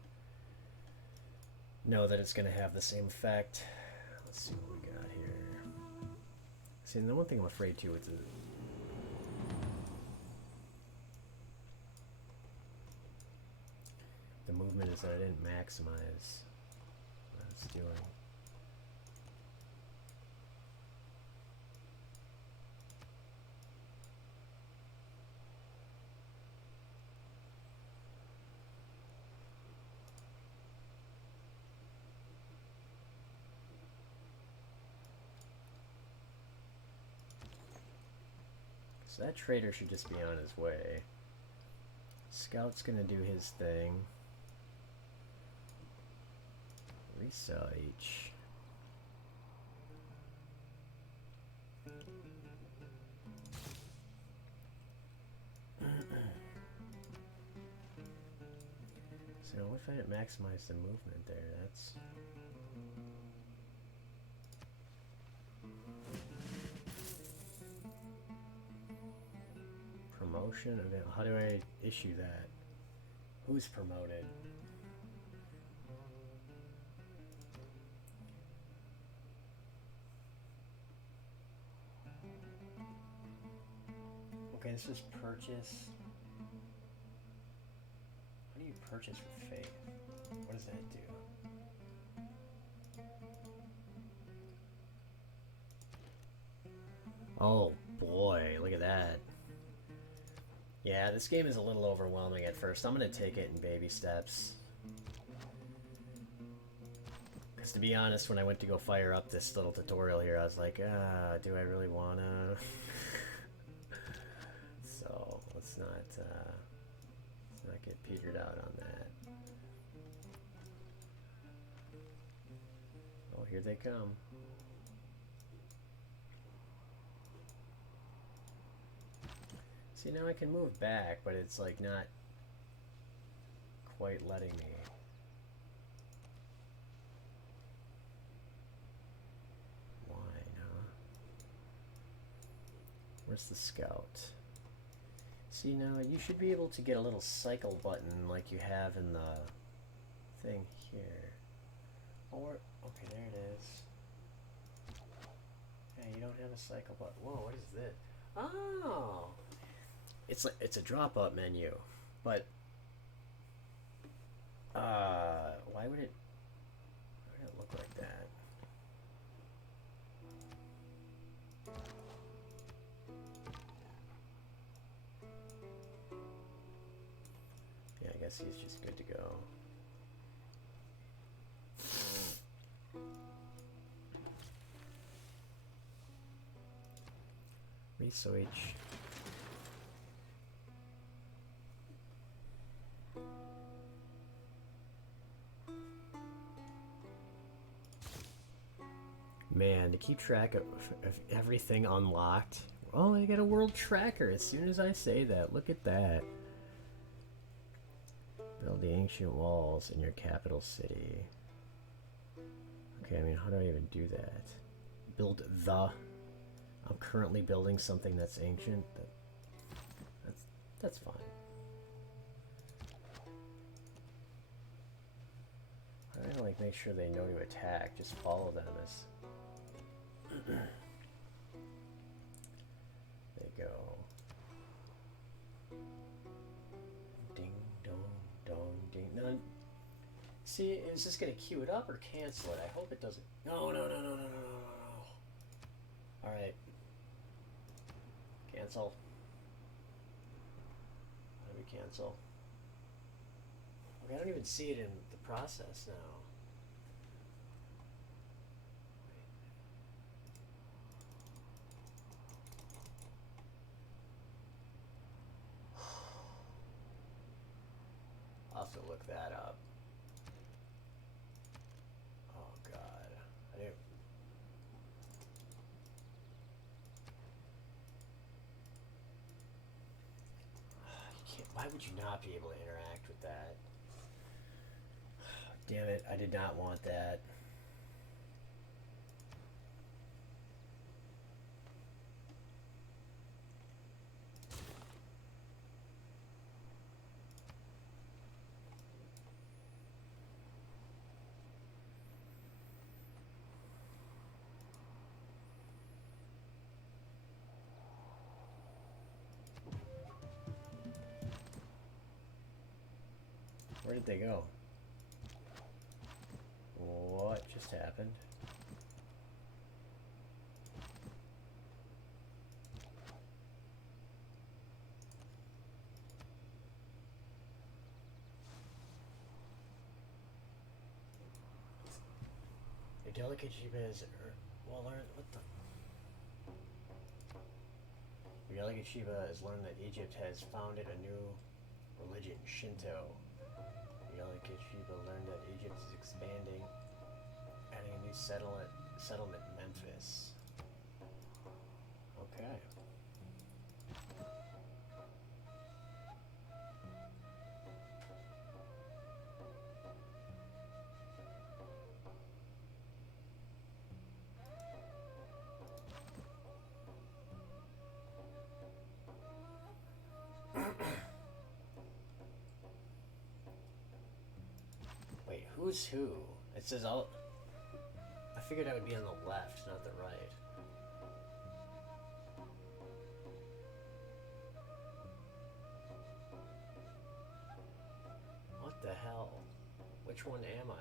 know that it's going to have the same effect. Let's see what we got here. See, the one thing I'm afraid too with the movement is that I didn't maximize what it's doing. So that trader should just be on his way. Scout's gonna do his thing. Research. So what if I didn't maximize the movement there? That's... Promotion event. How do I issue that? Who's promoted? Okay, this is purchase. How do you purchase with faith? What does that do? Oh boy, look at that. Yeah, this game is a little overwhelming at first. I'm gonna take it in baby steps. Because to be honest, when I went to go fire up this little tutorial here, I was like, do I really wanna? So, let's not get petered out on that. Oh, here they come. See, now I can move back, but it's like not quite letting me. Why, huh? Where's the scout? See, now you should be able to get a little cycle button like you have in the thing here. Or, okay, there it is. Hey, you don't have a cycle button. Whoa, what is this? Oh! It's like, it's a drop-up menu, but why would it look like that? Yeah, I guess he's just good to go. Research. Man, to keep track of everything unlocked. Oh, I got a world tracker as soon as I say that. Look at that. Build the ancient walls in your capital city. Okay, I mean, how do I even do that? Build the... I'm currently building something that's ancient. That's fine. I gotta like make sure they know to attack. Just follow them as... They go. Ding dong dong ding. None. See, is this gonna queue it up or cancel it? I hope it doesn't. No, no, no, no, no, no, no, no. All right. Cancel. How do we cancel? Okay, I don't even see it in the process now. I'll have to look that up. Oh god. I didn't... You can't... Why would you not be able to interact with that? Damn it, I did not want that. Where did they go? What just happened? Your delicate Sheba is... Well, learn... What the... Your delicate Sheba has learned that Egypt has founded a new religion, Shinto. Your delicate Sheba learned that Egypt is expanding, adding a new settlement, Memphis. Okay. Wait, who's who? It says all... I figured I would be on the left, not the right. What the hell? Which one am I?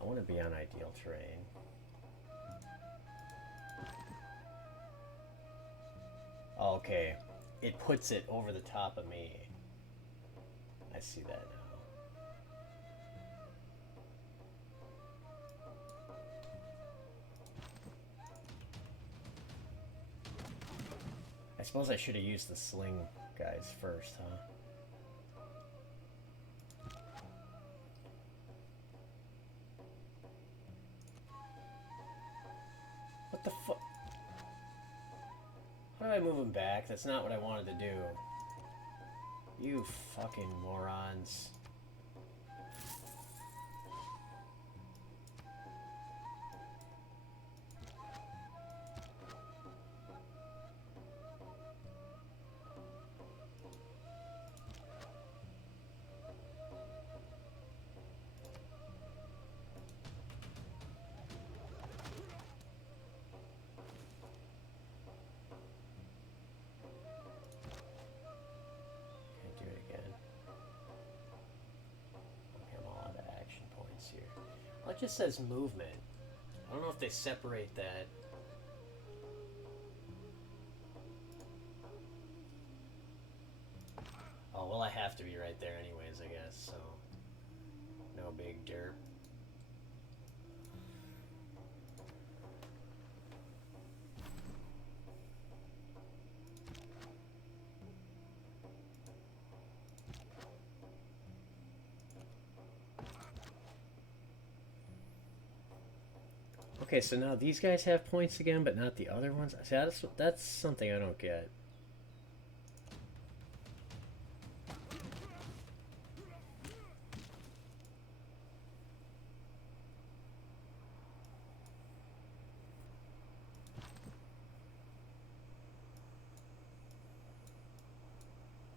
I want to be on ideal terrain. Oh, okay. It puts it over the top of me. I see that now. I suppose I should have used the sling guys first, huh? What the fuck? How do I move him back? That's not what I wanted to do. You fucking morons. It just says movement. I don't know if they separate that. Oh, well, I have to be right there anyways, I guess, so no big derp. Okay, so now these guys have points again, but not the other ones. See, that's something I don't get.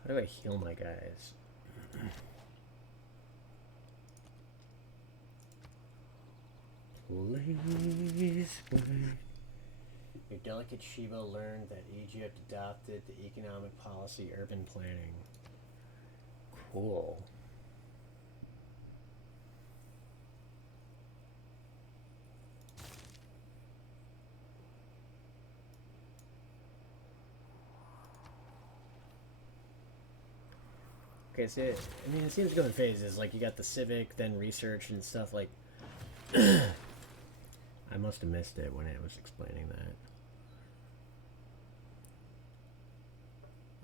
How do I heal my guys? Please wait. Your delicate Sheba learned that Egypt adopted the economic policy urban planning. Cool. Okay, so I mean, it seems to go in phases. Like, you got the civic, then research and stuff. Like, I must have missed it when it was explaining that.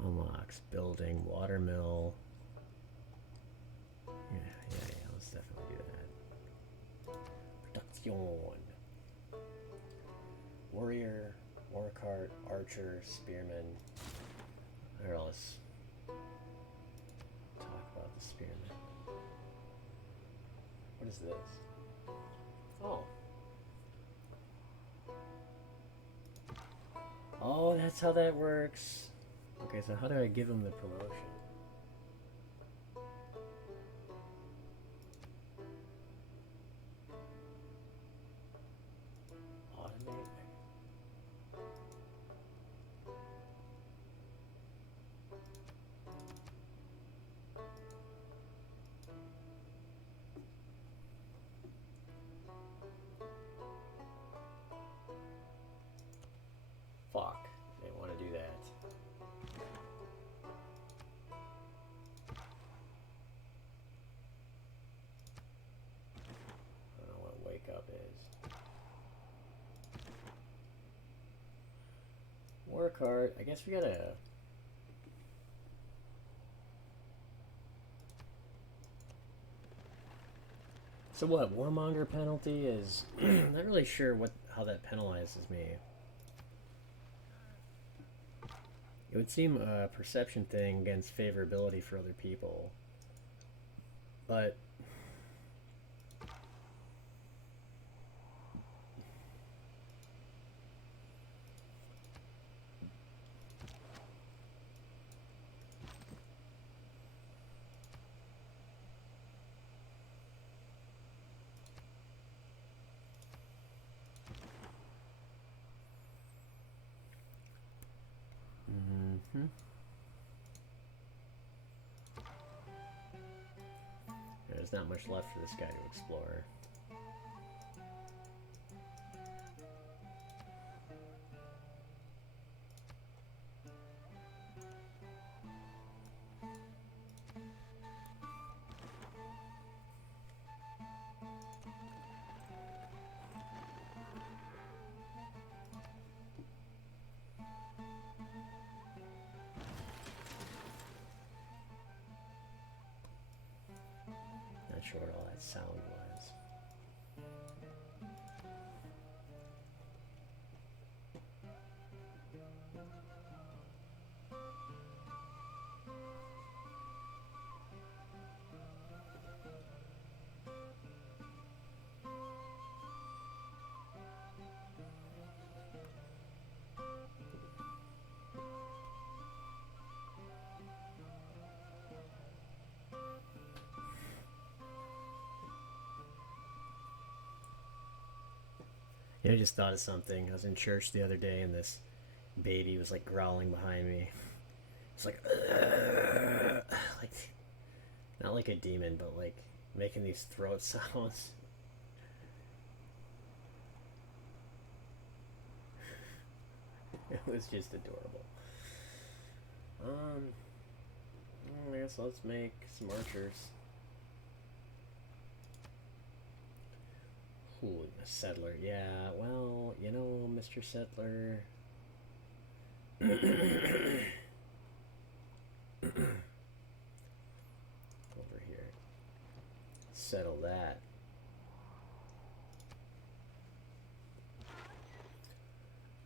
Unlocks, building, water mill. Yeah, let's definitely do that. Production. Warrior, war cart, archer, spearman. Alright, let's talk about the spearman. What is this? Oh. Oh, that's how that works. Okay, so how do I give him the promotion? Automate. job is. Work hard. I guess we gotta... So what, warmonger penalty is... I'm not really sure how that penalizes me. It would seem a perception thing against favorability for other people. But... There's not much left for this guy to explore. Not sure what all that sound was. Yeah, I just thought of something. I was in church the other day and this baby was like growling behind me. It's like, like, not like a demon, but like making these throat sounds. It was just adorable. I guess let's make some archers. Ooh, a settler. Yeah, well, you know, Mr. Settler. Over here. Settle that.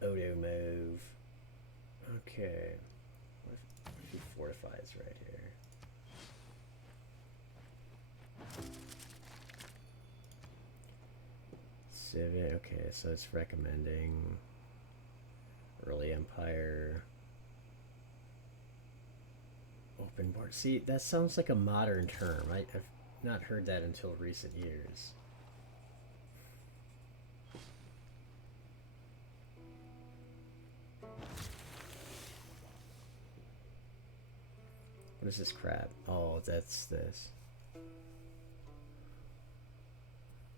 Odo move. Okay. What if he fortifies right here? Civic, okay, so it's recommending early empire, open board. See, that sounds like a modern term. I've not heard that until recent years. What is this crap? Oh, that's this.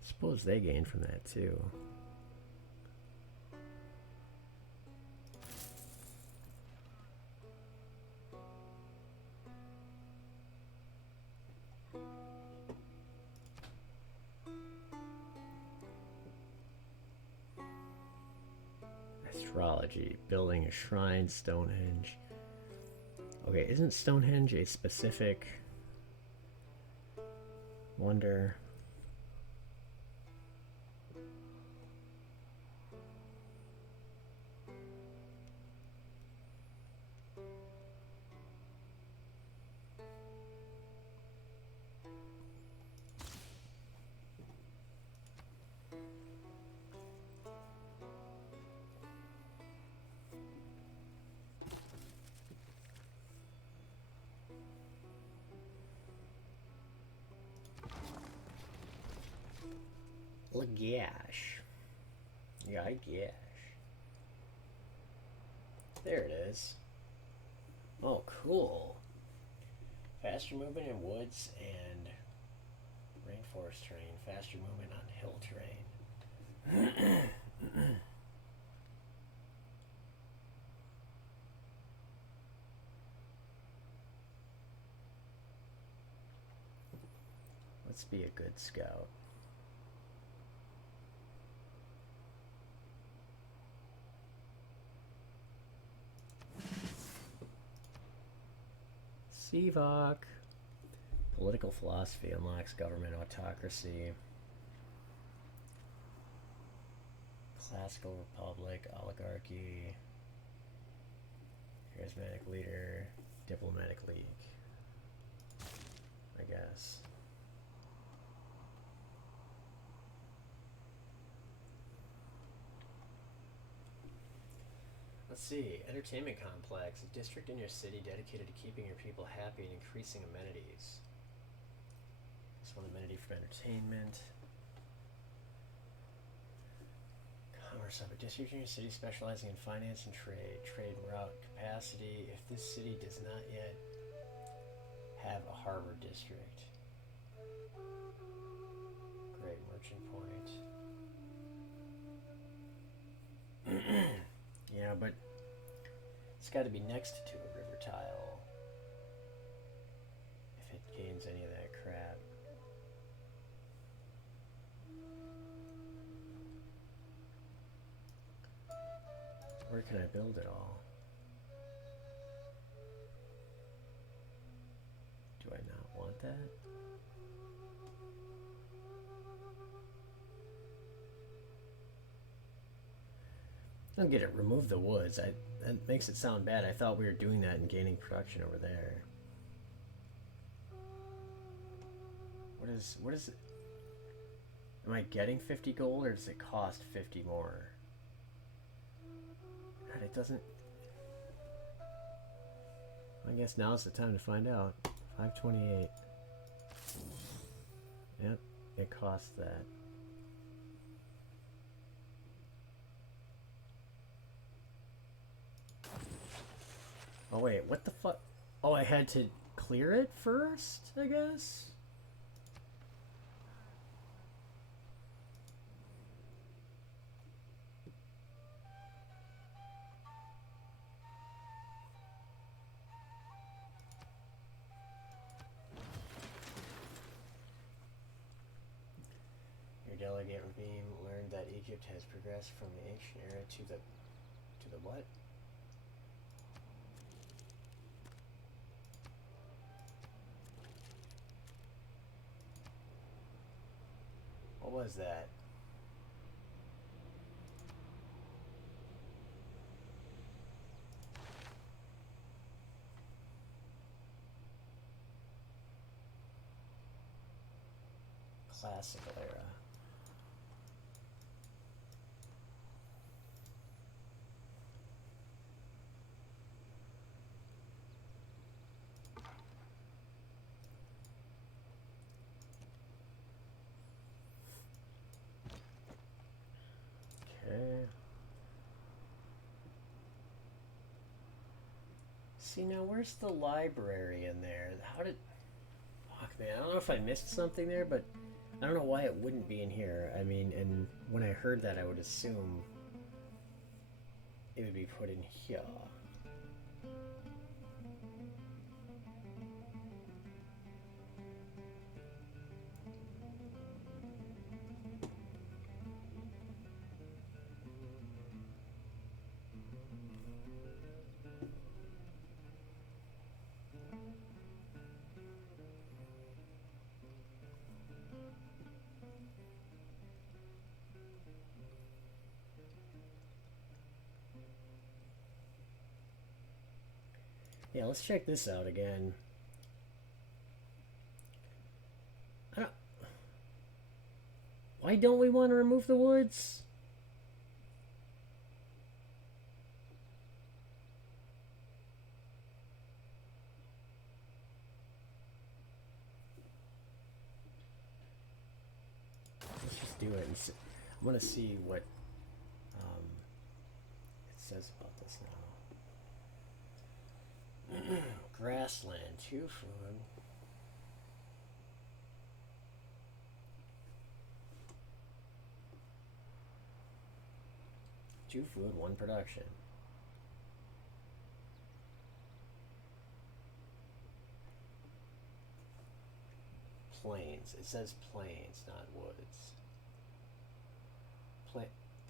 Suppose they gain from that too. Astrology, building a shrine, Stonehenge. Okay, isn't Stonehenge a specific wonder? Lagash. Gygash. There it is. Oh, cool. Faster movement in woods and rainforest terrain. Faster movement on hill terrain. Let's be a good scout. Sivak. Political philosophy unlocks government autocracy. Classical republic, oligarchy. Charismatic leader, diplomatic league. I guess. Let's see. Entertainment complex. A district in your city dedicated to keeping your people happy and increasing amenities. This one amenity for entertainment. Commerce hub. A district in your city specializing in finance and trade. Trade route capacity. If this city does not yet have a harbor district. Great merchant point. Yeah, but it's got to be next to a river tile if it gains any of that crap. Where can I build it all? Do I not want that? I don't get it. Remove the woods. That makes it sound bad. I thought we were doing that and gaining production over there. What is it? Am I getting 50 gold or does it cost 50 more? God, it doesn't. I guess now's the time to find out. 528. Yep, it costs that. Oh wait, what the fuck? Oh, I had to clear it first, I guess? Your delegate Rabim learned that Egypt has progressed from the ancient era to the what? What was that? Classical era. Okay. See, now where's the library in there? How did... Fuck, man, I don't know if I missed something there, but I don't know why it wouldn't be in here. I mean, and when I heard that, I would assume it would be put in here. Yeah, let's check this out again. Why don't we want to remove the woods? Let's just do it and see. I'm gonna see what it says about this now. Grassland, 2 food. Two food, 1 production. Plains. It says plains, not woods.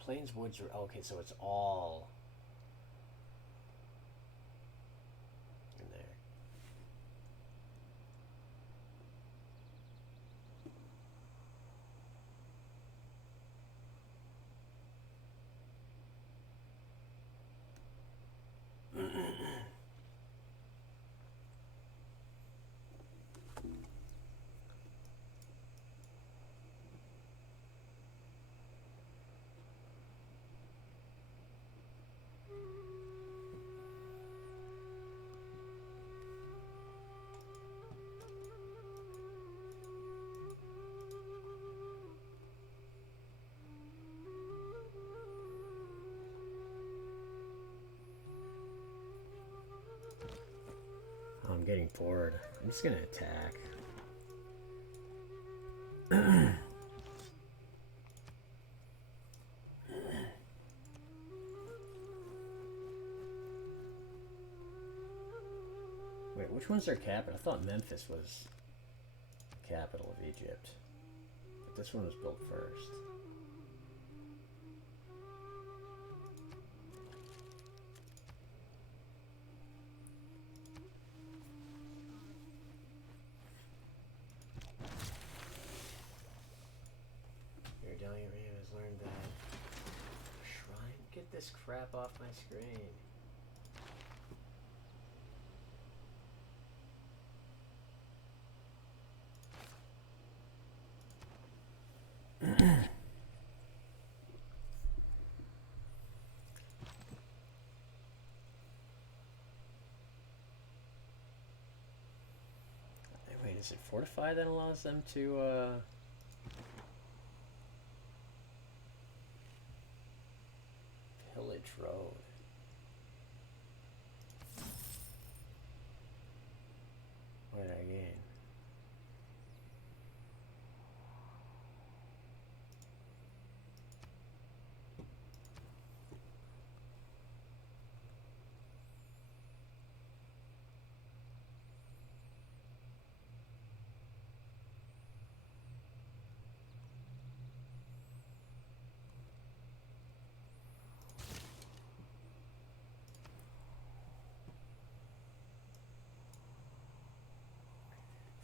Plains, woods are okay. So it's all in there. getting bored. I'm just gonna attack. Wait, which one's their capital? I thought Memphis was the capital of Egypt. But this one was built first. Your Delian Ram has learned that shrine. Get this crap off my screen. Wait, is it fortify that allows them to pillage road? What did I gain?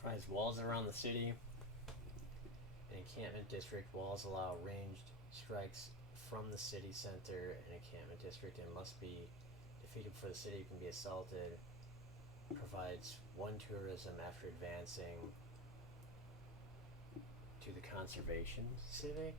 Provides walls around the city. An encampment district. Walls allow ranged strikes from the city center. An encampment district and must be defeated before the city can be assaulted. Provides 1 tourism after advancing to the conservation civic.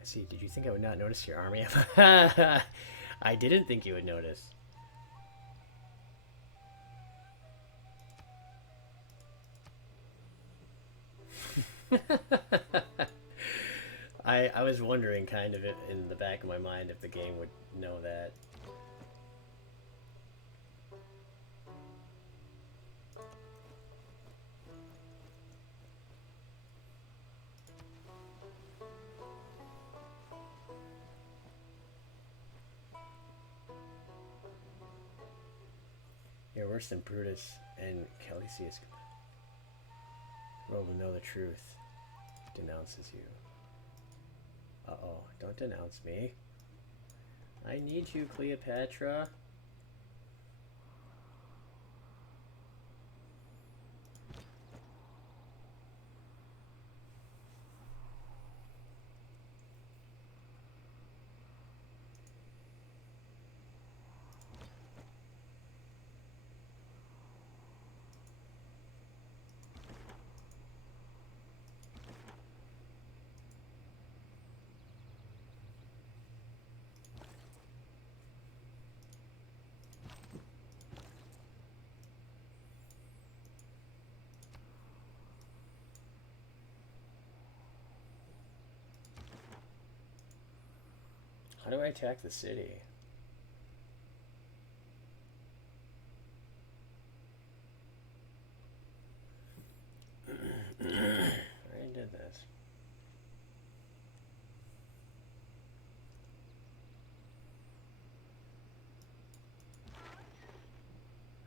I see. Did you think I would not notice your army? I didn't think you would notice. I was wondering kind of in the back of my mind if the game would know that. You're worse than Brutus and Calisius. World will know the truth. Denounces you. Uh-oh, don't denounce me. I need you, Cleopatra. How do I attack the city? I already did this.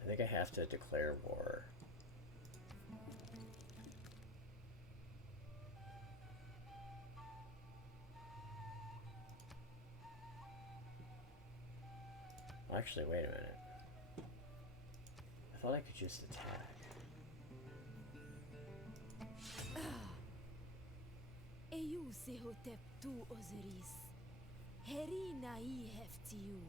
I think I have to declare war. Actually, wait a minute. I thought I could just attack. EU Sehotep tu Osiris. Heri nai heftiu.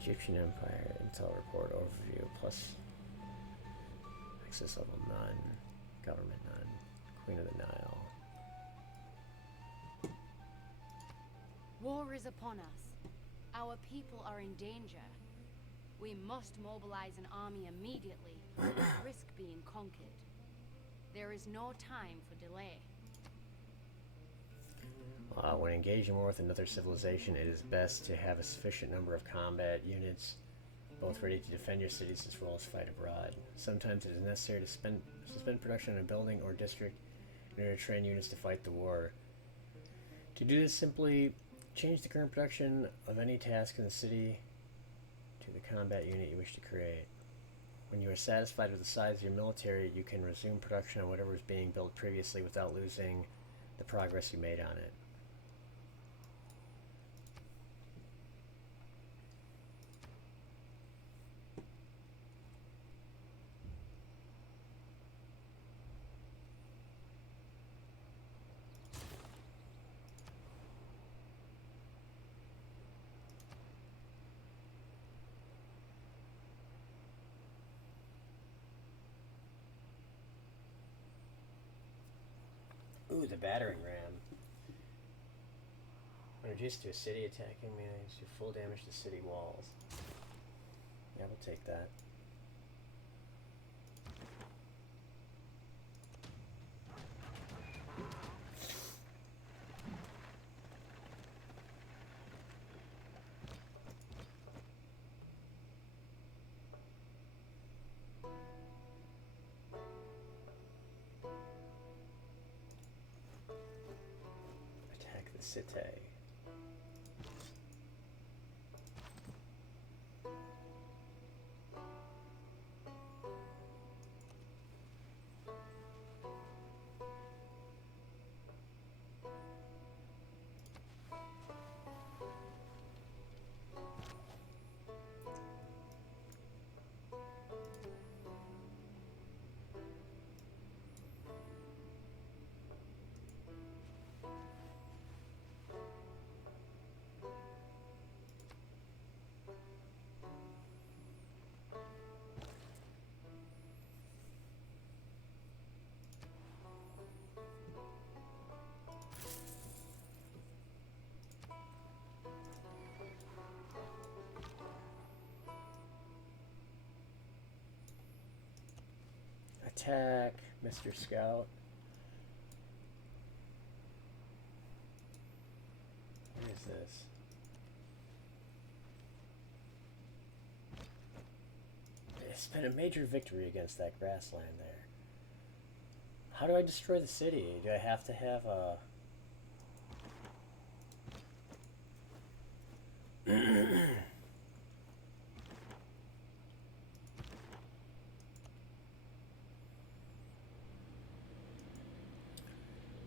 Egyptian Empire Intel Report Overview plus access level none, government none, Queen of the Nile. War is upon us. Our people are in danger. We must mobilize an army immediately and risk being conquered. There is no time for delay. When engaging war with another civilization, it is best to have a sufficient number of combat units, both ready to defend your cities as well as fight abroad. Sometimes it is necessary to suspend production in a building or district in order to train units to fight the war. To do this, simply change the current production of any task in the city to the combat unit you wish to create. When you are satisfied with the size of your military, you can resume production on whatever was being built previously without losing the progress you made on it. Ooh, the battering ram. When reduced to a city, attacking means do full damage to city walls. Yeah, we'll take that. Attack the city. Attack, Mr. Scout. What is this? It's been a major victory against that grassland there. How do I destroy the city? Do I have to have a...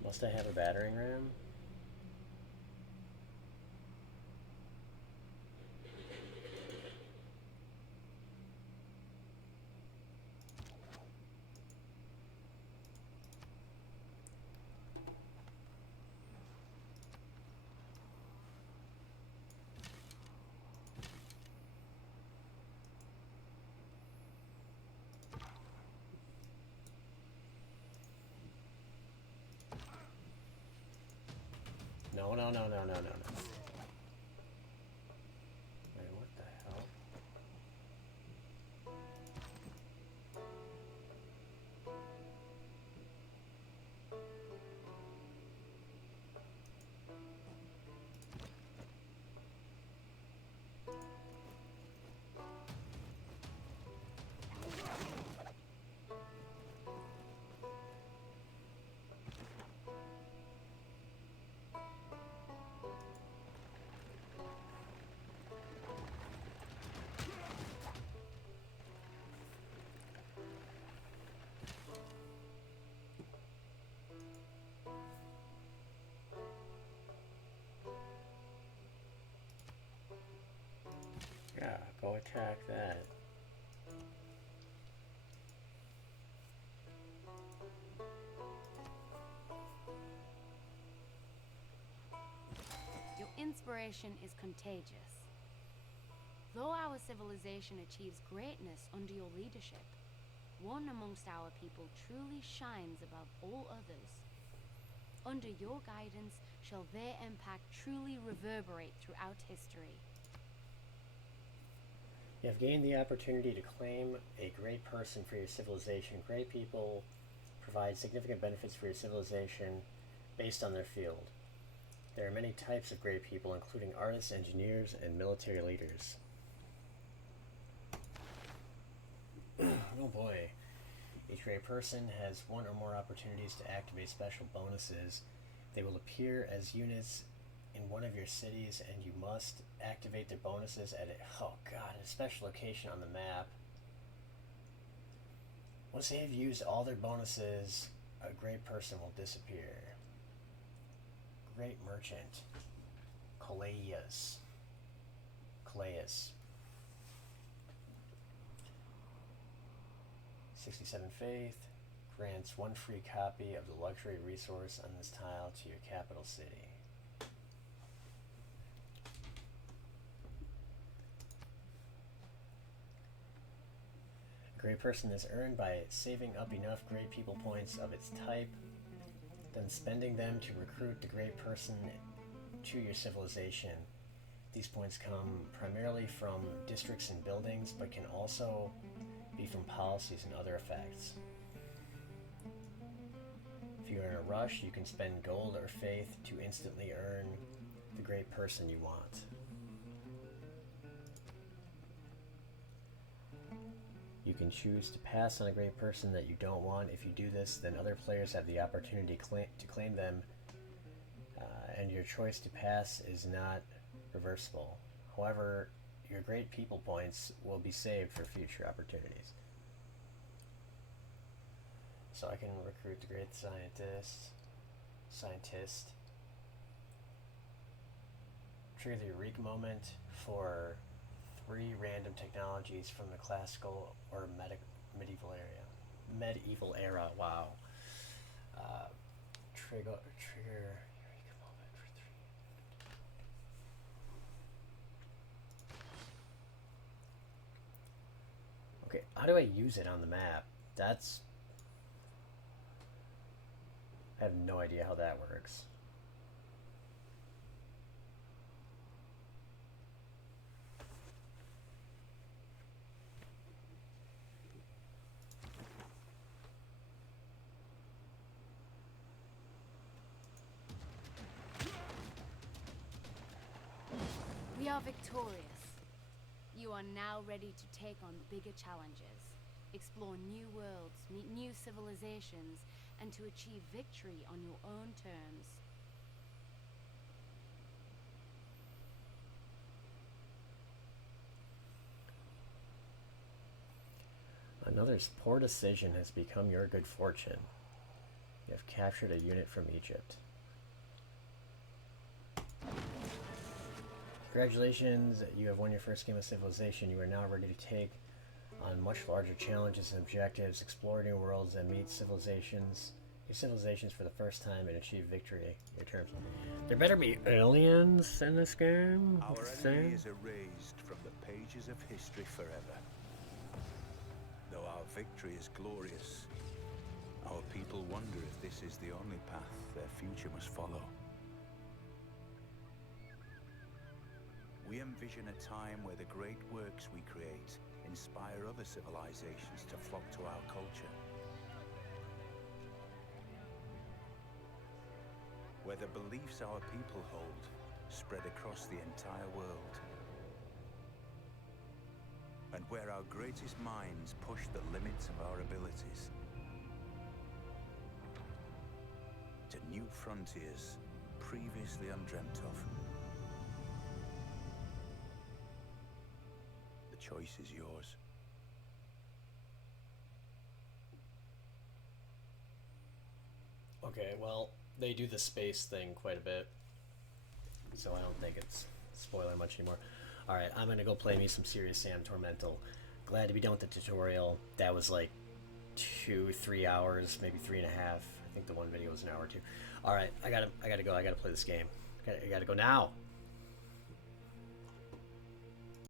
Must I have a battering ram? No, no, no, no, no, no, no. Wait, what the hell? Yeah, go attack that. inspiration is contagious. Though our civilization achieves greatness under your leadership, one amongst our people truly shines above all others. Under your guidance shall their impact truly reverberate throughout history. You have gained the opportunity to claim a great person for your civilization. Great people provide significant benefits for your civilization based on their field. There are many types of great people, including artists, engineers, and military leaders. Oh boy. Each great person has one or more opportunities to activate special bonuses. They will appear as units in one of your cities, and you must activate their bonuses at a special location on the map. Once they have used all their bonuses, a great person will disappear. Great merchant. Calais. 67 faith. Grants one free copy of the luxury resource on this tile to your capital city. A great person is earned by saving up enough great people points of its type, then spending them to recruit the great person to your civilization. These points come primarily from districts and buildings, but can also be from policies and other effects. If you are in a rush, you can spend gold or faith to instantly earn the great person you want. You can choose to pass on a great person that you don't want. If you do this, then other players have the opportunity to claim them, and your choice to pass is not reversible. However, your great people points will be saved for future opportunities. So I can recruit the great scientist. Trigger the Eureka moment for 3 random technologies from the classical or medieval era. Wow. Trigger Eureka moment for 3. Okay, how do I use it on the map? I have no idea how that works. We are victorious. You are now ready to take on bigger challenges, explore new worlds, meet new civilizations, and to achieve victory on your own terms. Another poor decision has become your good fortune. You have captured a unit from Egypt. Congratulations, you have won your first game of Civilization. You are now ready to take on much larger challenges and objectives, explore new worlds, and meet your civilizations for the first time and achieve victory. Your terms. There better be aliens in this game. Our enemy is erased from the pages of history forever. Though our victory is glorious, our people wonder if this is the only path their future must follow. We envision a time where the great works we create inspire other civilizations to flock to our culture. Where the beliefs our people hold spread across the entire world. And where our greatest minds push the limits of our abilities. To new frontiers previously undreamt of. The choice is yours. Okay, well, they do the space thing quite a bit, so I don't think it's spoiling much anymore. Alright, I'm gonna go play me some Serious Sam Tormental. Glad to be done with the tutorial. That was like 2-3 hours, maybe 3.5. I think the one video was an hour or two. Alright, I gotta go. I gotta play this game. I gotta go now.